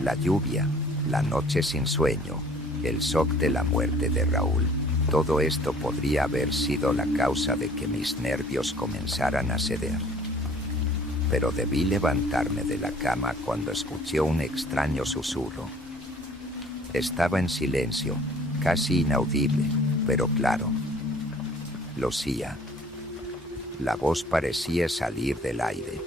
La lluvia, la noche sin sueño, el shock de la muerte de Raúl, todo esto podría haber sido la causa de que mis nervios comenzaran a ceder. Pero debí levantarme de la cama cuando escuché un extraño susurro. Estaba en silencio, casi inaudible, pero claro. Lo oía. La voz parecía salir del aire.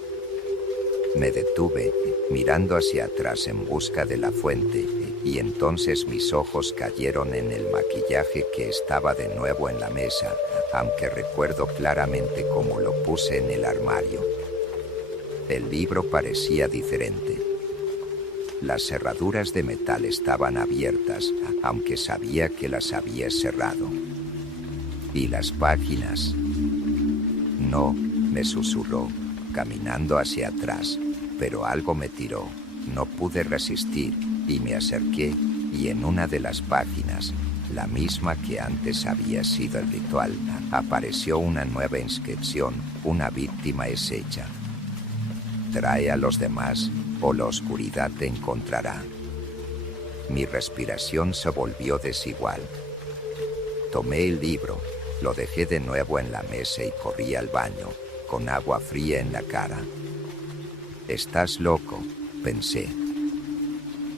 Me detuve, mirando hacia atrás en busca de la fuente, y entonces mis ojos cayeron en el maquillaje que estaba de nuevo en la mesa, aunque recuerdo claramente cómo lo puse en el armario. El libro parecía diferente. Las cerraduras de metal estaban abiertas, aunque sabía que las había cerrado. Y las páginas... No, me susurró, caminando hacia atrás, pero algo me tiró. No pude resistir, y me acerqué, y en una de las páginas, la misma que antes había sido el ritual, apareció una nueva inscripción: una víctima es hecha. Trae a los demás, o la oscuridad te encontrará. Mi respiración se volvió desigual. Tomé el libro, lo dejé de nuevo en la mesa y corrí al baño, con agua fría en la cara. Estás loco, pensé.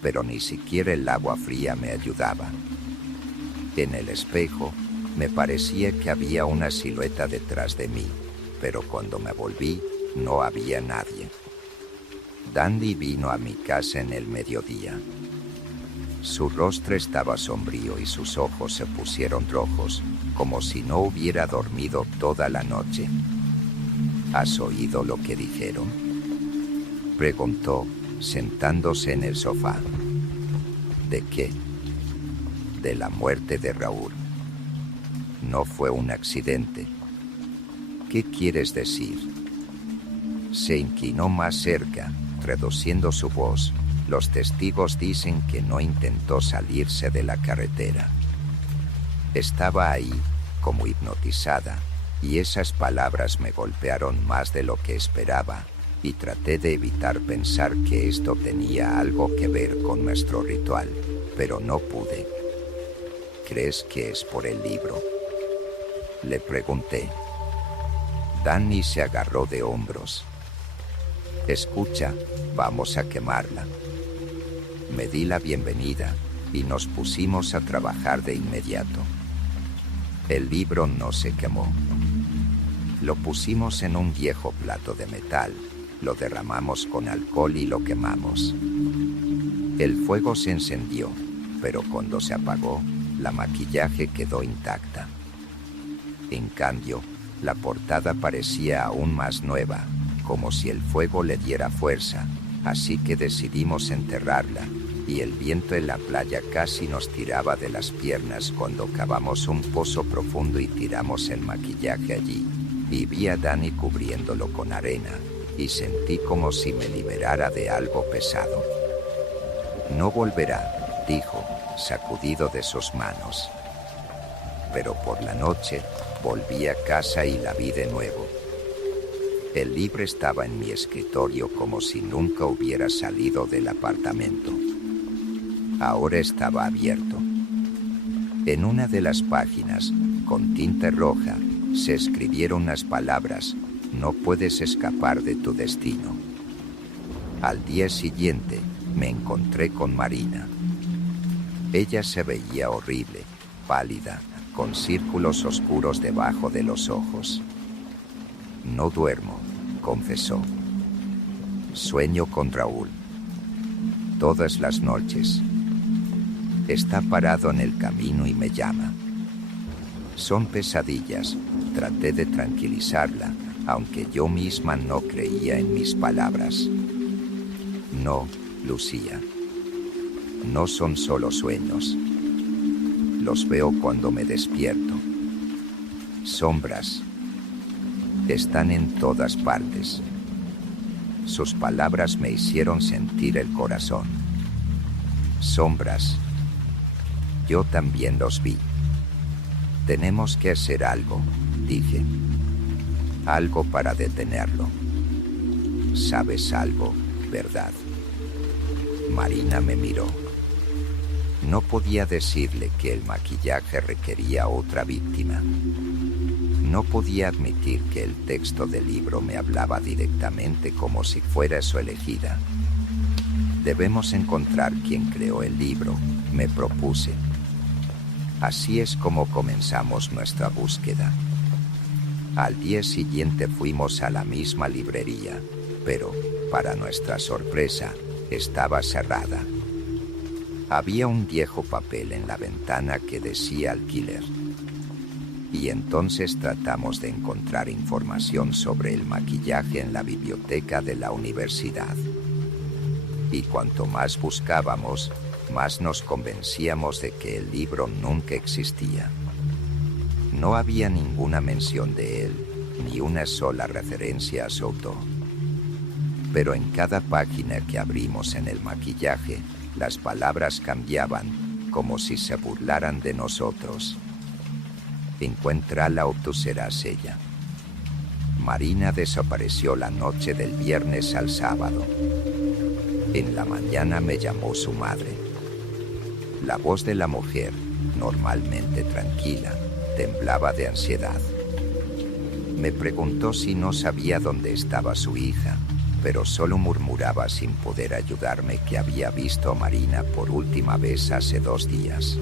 Pero ni siquiera el agua fría me ayudaba. En el espejo, me parecía que había una silueta detrás de mí, pero cuando me volví, no había nadie. Dandy vino a mi casa en el mediodía. Su rostro estaba sombrío y sus ojos se pusieron rojos, como si no hubiera dormido toda la noche. ¿Has oído lo que dijeron?, preguntó, sentándose en el sofá. ¿De qué? De la muerte de Raúl. No fue un accidente. ¿Qué quieres decir? Se inclinó más cerca, reduciendo su voz. Los testigos dicen que no intentó salirse de la carretera. Estaba ahí, como hipnotizada, y esas palabras me golpearon más de lo que esperaba, y traté de evitar pensar que esto tenía algo que ver con nuestro ritual, pero no pude. ¿Crees que es por el libro?, le pregunté. Danny se agarró de hombros. Escucha, vamos a quemarla. Me di la bienvenida y nos pusimos a trabajar de inmediato. El libro no se quemó. Lo pusimos en un viejo plato de metal, lo derramamos con alcohol y lo quemamos. El fuego se encendió, pero cuando se apagó, la maquillaje quedó intacta. En cambio, la portada parecía aún más nueva, como si el fuego le diera fuerza, así que decidimos enterrarla, y el viento en la playa casi nos tiraba de las piernas cuando cavamos un pozo profundo y tiramos el maquillaje allí, y vi a Dani cubriéndolo con arena, y sentí como si me liberara de algo pesado. No volverá, dijo, sacudido de sus manos. Pero por la noche, volví a casa y la vi de nuevo. El libro estaba en mi escritorio como si nunca hubiera salido del apartamento. Ahora estaba abierto. En una de las páginas, con tinta roja, se escribieron unas palabras: no puedes escapar de tu destino. Al día siguiente, me encontré con Marina. Ella se veía horrible, pálida, con círculos oscuros debajo de los ojos. No duermo, confesó. Sueño con Raúl. Todas las noches. Está parado en el camino y me llama. Son pesadillas, traté de tranquilizarla, aunque yo misma no creía en mis palabras. No, Lucía. No son solo sueños. Los veo cuando me despierto. Sombras. Están en todas partes. Sus palabras me hicieron sentir el corazón. Sombras. Yo también los vi. Tenemos que hacer algo, dije. Algo para detenerlo. ¿Sabes algo, verdad? Marina me miró. No podía decirle que el maquillaje requería otra víctima. No podía admitir que el texto del libro me hablaba directamente como si fuera su elegida. Debemos encontrar quién creó el libro, me propuse. Así es como comenzamos nuestra búsqueda. Al día siguiente fuimos a la misma librería, pero, para nuestra sorpresa, estaba cerrada. Había un viejo papel en la ventana que decía alquiler. Y entonces tratamos de encontrar información sobre el maquillaje en la biblioteca de la universidad. Y cuanto más buscábamos, más nos convencíamos de que el libro nunca existía. No había ninguna mención de él, ni una sola referencia a su autor. Pero en cada página que abrimos en el maquillaje, las palabras cambiaban, como si se burlaran de nosotros. Encuéntrala o tú serás ella. Marina desapareció la noche del viernes al sábado. En la mañana me llamó su madre. La voz de la mujer, normalmente tranquila, temblaba de ansiedad. Me preguntó si no sabía dónde estaba su hija, pero solo murmuraba sin poder ayudarme que había visto a Marina por última vez hace 2 días.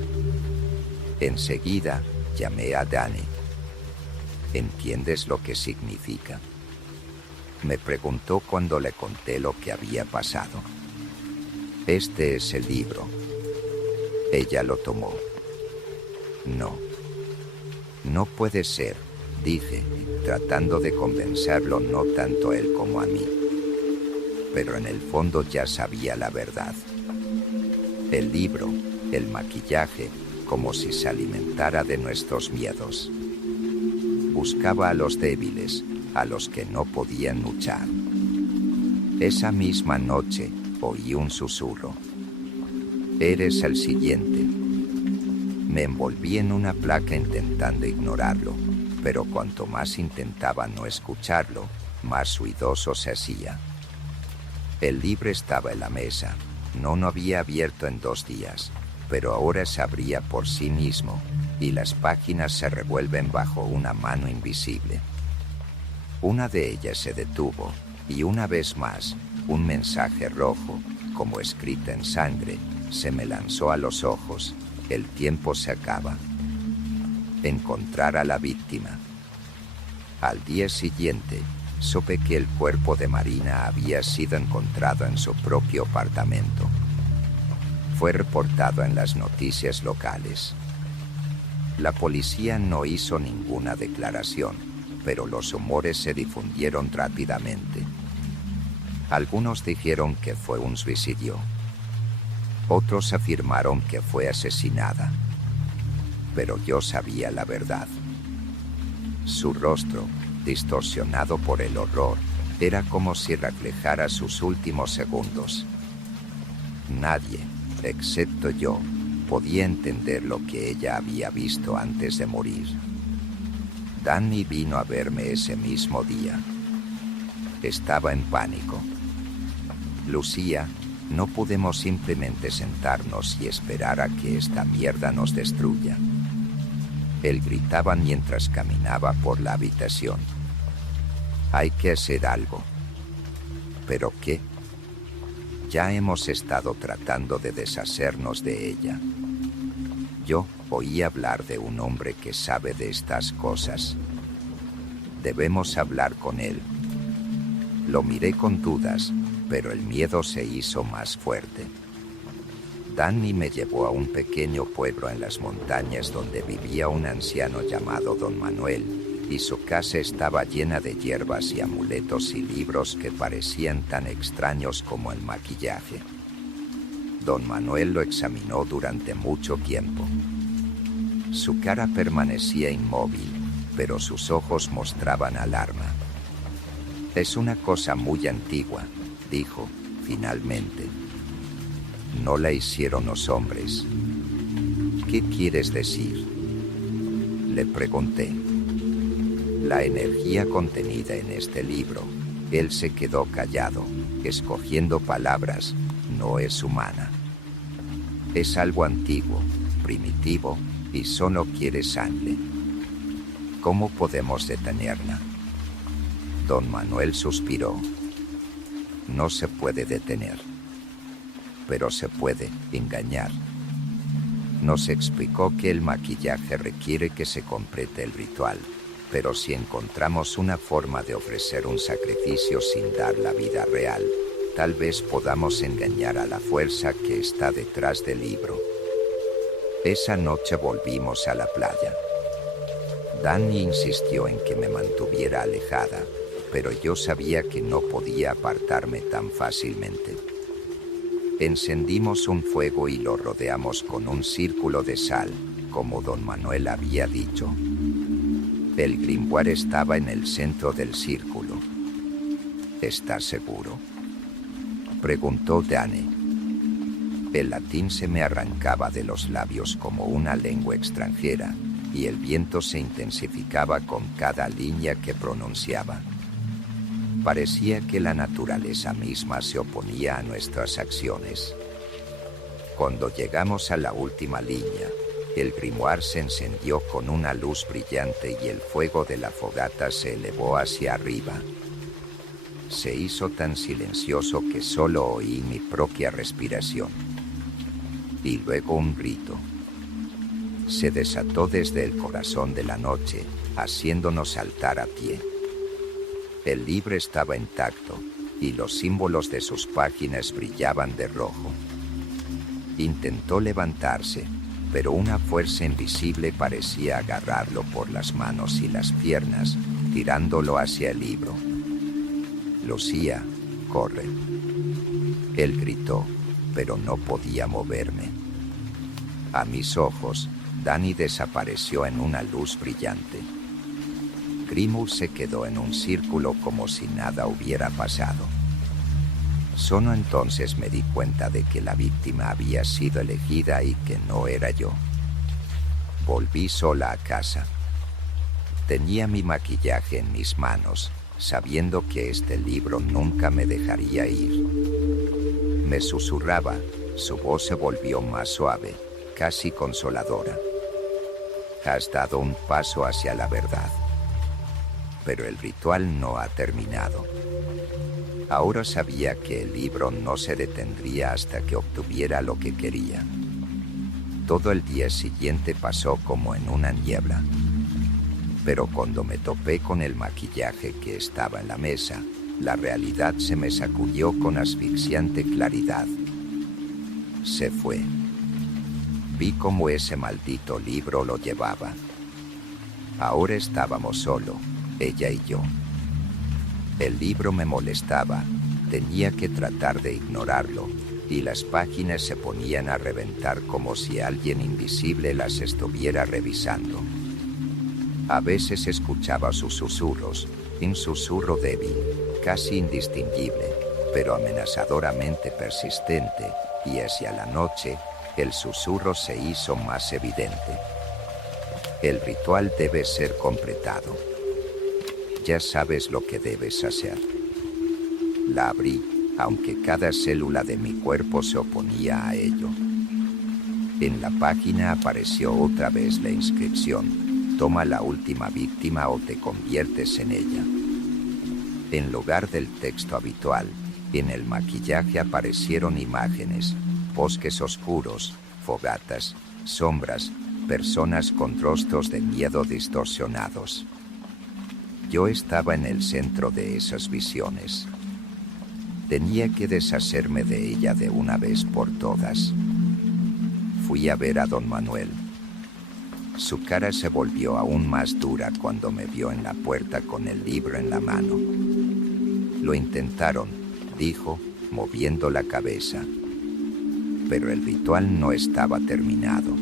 Enseguida, llamé a Dani. ¿Entiendes lo que significa? Me preguntó cuando le conté lo que había pasado. Este es el libro. Ella lo tomó. No. No puede ser, dije, tratando de convencerlo no tanto a él como a mí. Pero en el fondo ya sabía la verdad. El libro, el maquillaje, como si se alimentara de nuestros miedos. Buscaba a los débiles, a los que no podían luchar. Esa misma noche oí un susurro. Eres el siguiente. Me envolví en una placa intentando ignorarlo, pero cuanto más intentaba no escucharlo, más ruidoso se hacía. El libro estaba en la mesa. No había abierto en 2 días, pero ahora se abría por sí mismo, y las páginas se revuelven bajo una mano invisible. Una de ellas se detuvo, y una vez más, un mensaje rojo, como escrito en sangre, se me lanzó a los ojos. El tiempo se acaba. Encontrar a la víctima. Al día siguiente, supe que el cuerpo de Marina había sido encontrado en su propio apartamento. Fue reportado en las noticias locales. La policía no hizo ninguna declaración, pero los rumores se difundieron rápidamente. Algunos dijeron que fue un suicidio. Otros afirmaron que fue asesinada. Pero yo sabía la verdad. Su rostro, distorsionado por el horror, era como si reflejara sus últimos segundos. Nadie, excepto yo, podía entender lo que ella había visto antes de morir. Danny vino a verme ese mismo día. Estaba en pánico. Lucía, no podemos simplemente sentarnos y esperar a que esta mierda nos destruya. Él gritaba mientras caminaba por la habitación. Hay que hacer algo. ¿Pero qué? Ya hemos estado tratando de deshacernos de ella. Yo oí hablar de un hombre que sabe de estas cosas. Debemos hablar con él. Lo miré con dudas, pero el miedo se hizo más fuerte. Danny me llevó a un pequeño pueblo en las montañas donde vivía un anciano llamado Don Manuel, y su casa estaba llena de hierbas y amuletos y libros que parecían tan extraños como el maquillaje. Don Manuel lo examinó durante mucho tiempo. Su cara permanecía inmóvil, pero sus ojos mostraban alarma. Es una cosa muy antigua, dijo, finalmente. No la hicieron los hombres. ¿Qué quieres decir? Le pregunté. La energía contenida en este libro, él se quedó callado, escogiendo palabras, no es humana. Es algo antiguo, primitivo, y solo quiere sangre. ¿Cómo podemos detenerla? Don Manuel suspiró. No se puede detener. Pero se puede engañar. Nos explicó que el maquillaje requiere que se complete el ritual, pero si encontramos una forma de ofrecer un sacrificio sin dar la vida real, tal vez podamos engañar a la fuerza que está detrás del libro. Esa noche volvimos a la playa. Danny insistió en que me mantuviera alejada, pero yo sabía que no podía apartarme tan fácilmente. Encendimos un fuego y lo rodeamos con un círculo de sal, como Don Manuel había dicho. El grimoire estaba en el centro del círculo. ¿Estás seguro?, preguntó Danny. El latín se me arrancaba de los labios como una lengua extranjera, y el viento se intensificaba con cada línea que pronunciaba. Parecía que la naturaleza misma se oponía a nuestras acciones. Cuando llegamos a la última línea, el grimoire se encendió con una luz brillante y el fuego de la fogata se elevó hacia arriba. Se hizo tan silencioso que solo oí mi propia respiración. Y luego un grito. Se desató desde el corazón de la noche, haciéndonos saltar a pie. El libro estaba intacto, y los símbolos de sus páginas brillaban de rojo. Intentó levantarse, pero una fuerza invisible parecía agarrarlo por las manos y las piernas, tirándolo hacia el libro. Lucía, corre. Él gritó, pero no podía moverme. A mis ojos, Danny desapareció en una luz brillante. Grimur se quedó en un círculo como si nada hubiera pasado. Solo entonces me di cuenta de que la víctima había sido elegida y que no era yo. Volví sola a casa. Tenía mi maquillaje en mis manos, sabiendo que este libro nunca me dejaría ir. Me susurraba, su voz se volvió más suave, casi consoladora. Has dado un paso hacia la verdad. Pero el ritual no ha terminado. Ahora sabía que el libro no se detendría hasta que obtuviera lo que quería. Todo el día siguiente pasó como en una niebla. Pero cuando me topé con el maquillaje que estaba en la mesa, la realidad se me sacudió con asfixiante claridad. Se fue. Vi cómo ese maldito libro lo llevaba. Ahora estábamos solo, ella y yo. El libro me molestaba, tenía que tratar de ignorarlo, y las páginas se ponían a reventar como si alguien invisible las estuviera revisando. A veces escuchaba sus susurros, un susurro débil, casi indistinguible, pero amenazadoramente persistente, y hacia la noche, el susurro se hizo más evidente. El ritual debe ser completado. Ya sabes lo que debes hacer. La abrí, aunque cada célula de mi cuerpo se oponía a ello. En la página apareció otra vez la inscripción: toma la última víctima o te conviertes en ella. En lugar del texto habitual, en el maquillaje aparecieron imágenes, bosques oscuros, fogatas, sombras, personas con rostros de miedo distorsionados. Yo estaba en el centro de esas visiones. Tenía que deshacerme de ella de una vez por todas. Fui a ver a don Manuel. Su cara se volvió aún más dura cuando me vio en la puerta con el libro en la mano. Lo intentaron, dijo, moviendo la cabeza. Pero el ritual no estaba terminado.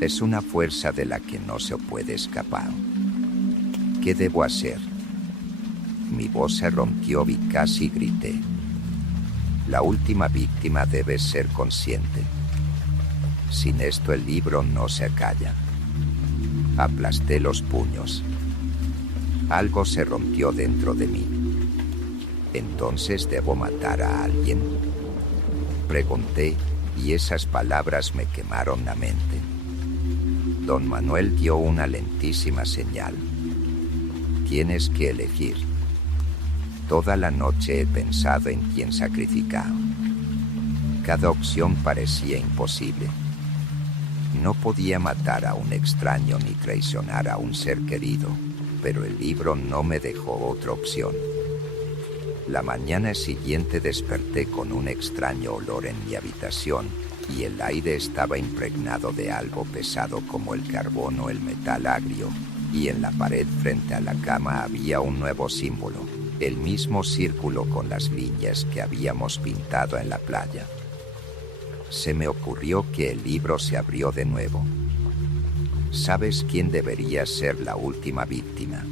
Es una fuerza de la que no se puede escapar. ¿Qué debo hacer? Mi voz se rompió y casi grité. La última víctima debe ser consciente. Sin esto el libro no se acalla. Aplasté los puños. Algo se rompió dentro de mí. ¿Entonces debo matar a alguien? Pregunté, y esas palabras me quemaron la mente. Don Manuel dio una lentísima señal. Tienes que elegir. Toda la noche he pensado en quién sacrificar. Cada opción parecía imposible. No podía matar a un extraño ni traicionar a un ser querido, pero el libro no me dejó otra opción. La mañana siguiente desperté con un extraño olor en mi habitación, y el aire estaba impregnado de algo pesado como el carbón o el metal agrio, y en la pared frente a la cama había un nuevo símbolo, el mismo círculo con las líneas que habíamos pintado en la playa. Se me ocurrió que el libro se abrió de nuevo. ¿Sabes quién debería ser la última víctima?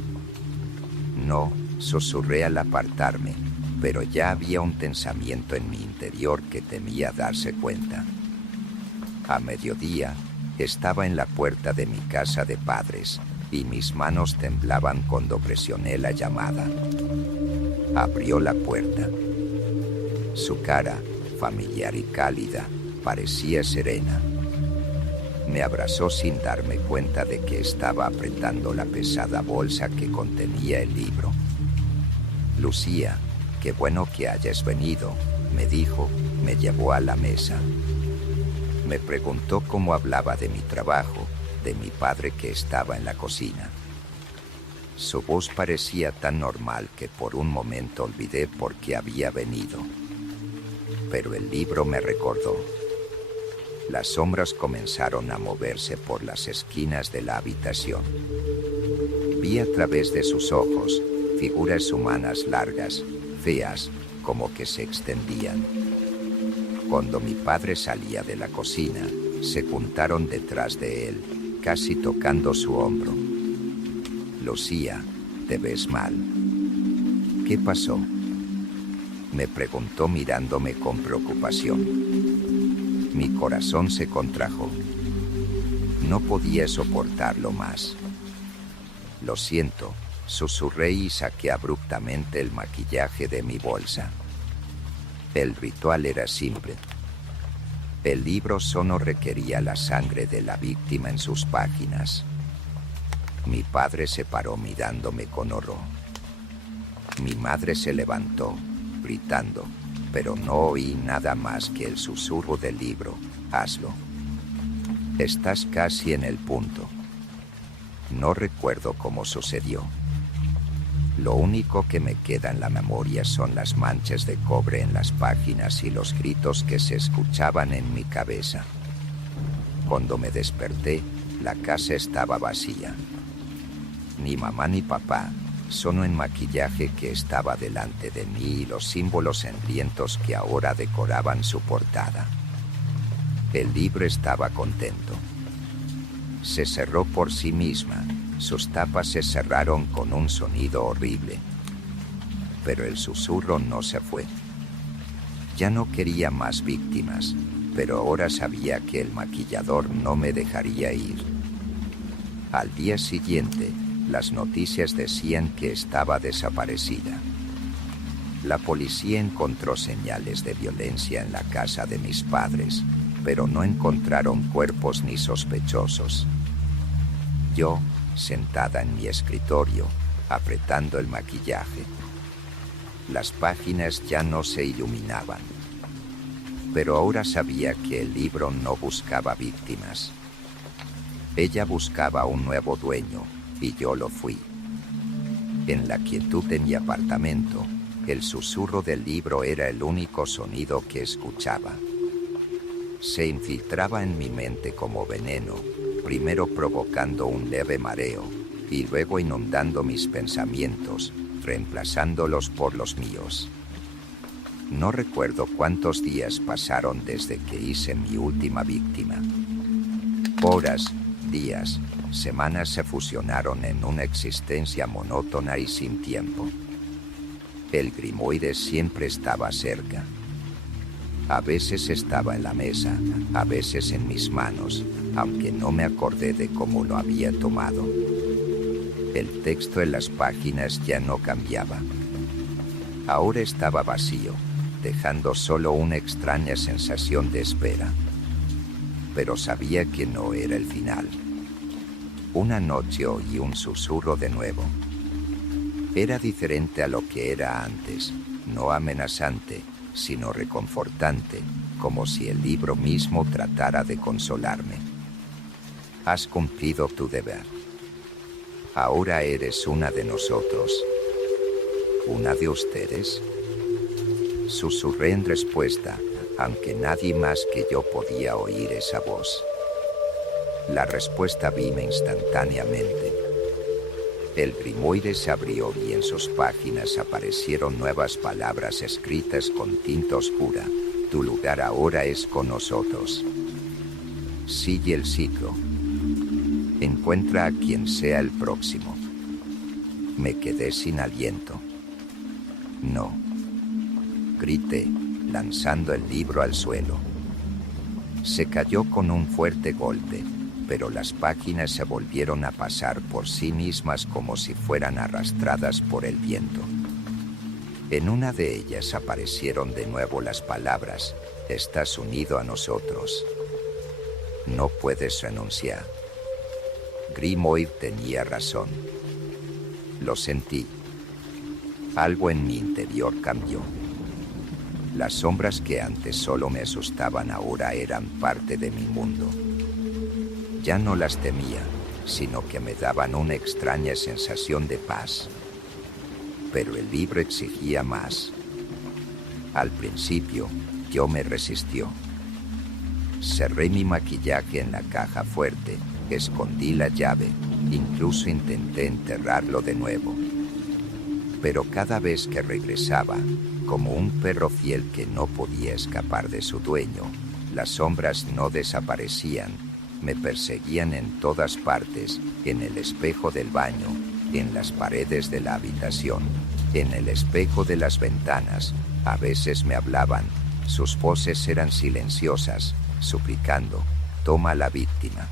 No, susurré al apartarme, pero ya había un tensamiento en mi interior que temía darse cuenta. A mediodía, estaba en la puerta de mi casa de padres, y mis manos temblaban cuando presioné la llamada. Abrió la puerta. Su cara, familiar y cálida, parecía serena. Me abrazó sin darme cuenta de que estaba apretando la pesada bolsa que contenía el libro. Lucía, qué bueno que hayas venido, me dijo, me llevó a la mesa. Me preguntó cómo hablaba de mi trabajo, de mi padre que estaba en la cocina. Su voz parecía tan normal que por un momento olvidé por qué había venido. Pero el libro me recordó. Las sombras comenzaron a moverse por las esquinas de la habitación. Vi a través de sus ojos figuras humanas largas, feas, como que se extendían. Cuando mi padre salía de la cocina, se juntaron detrás de él, casi tocando su hombro. Lucía, te ves mal. ¿Qué pasó? Me preguntó mirándome con preocupación. Mi corazón se contrajo. No podía soportarlo más. Lo siento, susurré y saqué abruptamente el maquillaje de mi bolsa. El ritual era simple. El libro solo requería la sangre de la víctima en sus páginas. Mi padre se paró mirándome con horror. Mi madre se levantó, gritando, pero no oí nada más que el susurro del libro. Hazlo. Estás casi en el punto. No recuerdo cómo sucedió. Lo único que me queda en la memoria son las manchas de cobre en las páginas y los gritos que se escuchaban en mi cabeza. Cuando me desperté, la casa estaba vacía. Ni mamá ni papá, solo en maquillaje que estaba delante de mí y los símbolos sangrientos que ahora decoraban su portada. El libro estaba contento. Se cerró por sí misma, sus tapas se cerraron con un sonido horrible. Pero el susurro no se fue. Ya no quería más víctimas, pero ahora sabía que el maquillador no me dejaría ir. Al día siguiente, las noticias decían que estaba desaparecida. La policía encontró señales de violencia en la casa de mis padres, pero no encontraron cuerpos ni sospechosos. Yo, sentada en mi escritorio, apretando el maquillaje. Las páginas ya no se iluminaban. Pero ahora sabía que el libro no buscaba víctimas. Ella buscaba un nuevo dueño, y yo lo fui. En la quietud de mi apartamento, el susurro del libro era el único sonido que escuchaba. Se infiltraba en mi mente como veneno, primero provocando un leve mareo, y luego inundando mis pensamientos, reemplazándolos por los míos. No recuerdo cuántos días pasaron desde que hice mi última víctima. Horas, días, semanas se fusionaron en una existencia monótona y sin tiempo. El grimoire siempre estaba cerca. A veces estaba en la mesa, a veces en mis manos, aunque no me acordé de cómo lo había tomado. El texto en las páginas ya no cambiaba. Ahora estaba vacío, dejando solo una extraña sensación de espera. Pero sabía que no era el final. Una noche oí un susurro de nuevo. Era diferente a lo que era antes, no amenazante, sino reconfortante, como si el libro mismo tratara de consolarme. Has cumplido tu deber. Ahora eres una de nosotros. ¿Una de ustedes? Susurré en respuesta, aunque nadie más que yo podía oír esa voz. La respuesta vino instantáneamente. El grimoire se abrió y en sus páginas aparecieron nuevas palabras escritas con tinta oscura. Tu lugar ahora es con nosotros. Sigue el ciclo. Encuentra a quien sea el próximo. Me quedé sin aliento. No. Grité, lanzando el libro al suelo. Se cayó con un fuerte golpe, pero las páginas se volvieron a pasar por sí mismas como si fueran arrastradas por el viento. En una de ellas aparecieron de nuevo las palabras: estás unido a nosotros. No puedes renunciar. Grimoire tenía razón. Lo sentí. Algo en mi interior cambió. Las sombras que antes solo me asustaban ahora eran parte de mi mundo. Ya no las temía, sino que me daban una extraña sensación de paz. Pero el libro exigía más. Al principio, yo me resistió. Cerré mi maquillaje en la caja fuerte, escondí la llave, incluso intenté enterrarlo de nuevo. Pero cada vez que regresaba, como un perro fiel que no podía escapar de su dueño, las sombras no desaparecían, me perseguían en todas partes, en el espejo del baño, en las paredes de la habitación, en el espejo de las ventanas. A veces me hablaban, sus voces eran silenciosas, suplicando: toma la víctima.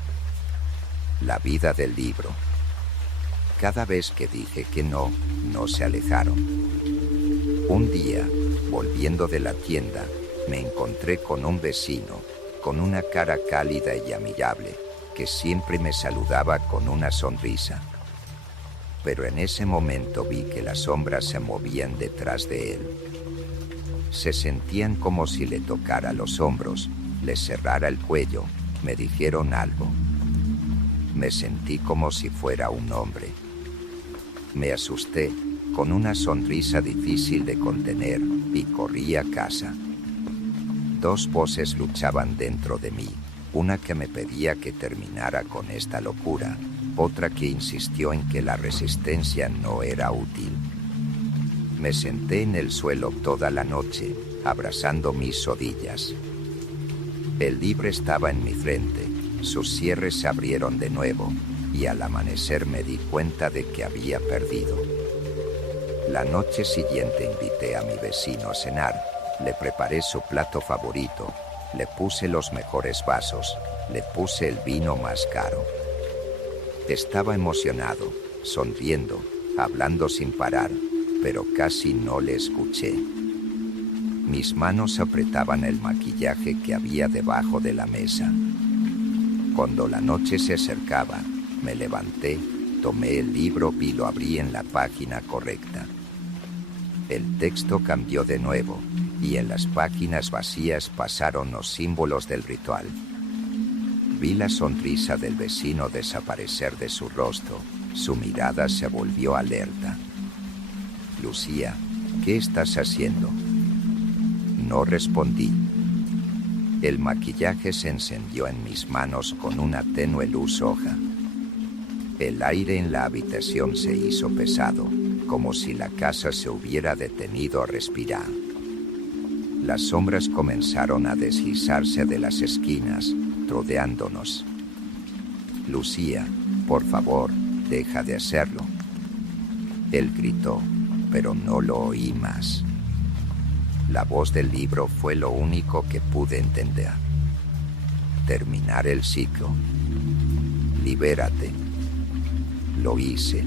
La vida del libro. Cada vez que dije que no, no se alejaron. Un día, volviendo de la tienda, me encontré con un vecino, con una cara cálida y amigable, que siempre me saludaba con una sonrisa. Pero en ese momento vi que las sombras se movían detrás de él. Se sentían como si le tocara los hombros, le cerrara el cuello, me dijeron algo. Me sentí como si fuera un hombre. Me asusté, con una sonrisa difícil de contener, y corrí a casa. Dos voces luchaban dentro de mí, una que me pedía que terminara con esta locura, otra que insistió en que la resistencia no era útil. Me senté en el suelo toda la noche, abrazando mis rodillas. El libro estaba en mi frente, sus cierres se abrieron de nuevo, y al amanecer me di cuenta de que había perdido. La noche siguiente invité a mi vecino a cenar, le preparé su plato favorito, le puse los mejores vasos, le puse el vino más caro. Estaba emocionado, sonriendo, hablando sin parar, pero casi no le escuché. Mis manos apretaban el maquillaje que había debajo de la mesa. Cuando la noche se acercaba, me levanté, tomé el libro y lo abrí en la página correcta. El texto cambió de nuevo, y en las páginas vacías pasaron los símbolos del ritual. Vi la sonrisa del vecino desaparecer de su rostro, su mirada se volvió alerta. Lucía, ¿qué estás haciendo? No respondí. El maquillaje se encendió en mis manos con una tenue luz roja. El aire en la habitación se hizo pesado, como si la casa se hubiera detenido a respirar. Las sombras comenzaron a deslizarse de las esquinas, rodeándonos. Lucía, por favor, deja de hacerlo. Él gritó, pero no lo oí más. La voz del libro fue lo único que pude entender. Terminar el ciclo. Libérate. Lo hice.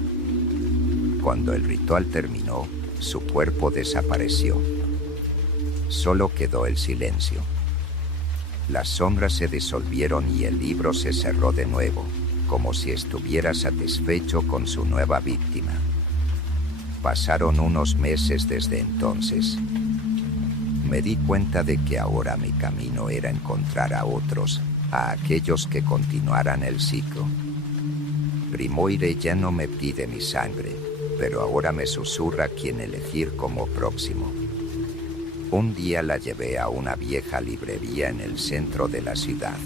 Cuando el ritual terminó, su cuerpo desapareció. Solo quedó el silencio. Las sombras se disolvieron y el libro se cerró de nuevo, como si estuviera satisfecho con su nueva víctima. Pasaron unos meses desde entonces. Me di cuenta de que ahora mi camino era encontrar a otros, a aquellos que continuaran el ciclo. Grimoire ya no me pide mi sangre, pero ahora me susurra quién elegir como próximo. Un día la llevé a una vieja librería en el centro de la ciudad.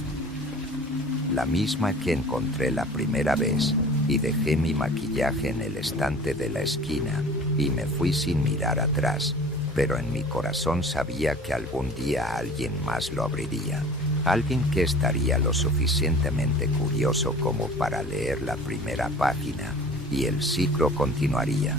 La misma que encontré la primera vez, y dejé mi maquillaje en el estante de la esquina, y me fui sin mirar atrás, pero en mi corazón sabía que algún día alguien más lo abriría. Alguien que estaría lo suficientemente curioso como para leer la primera página, y el ciclo continuaría.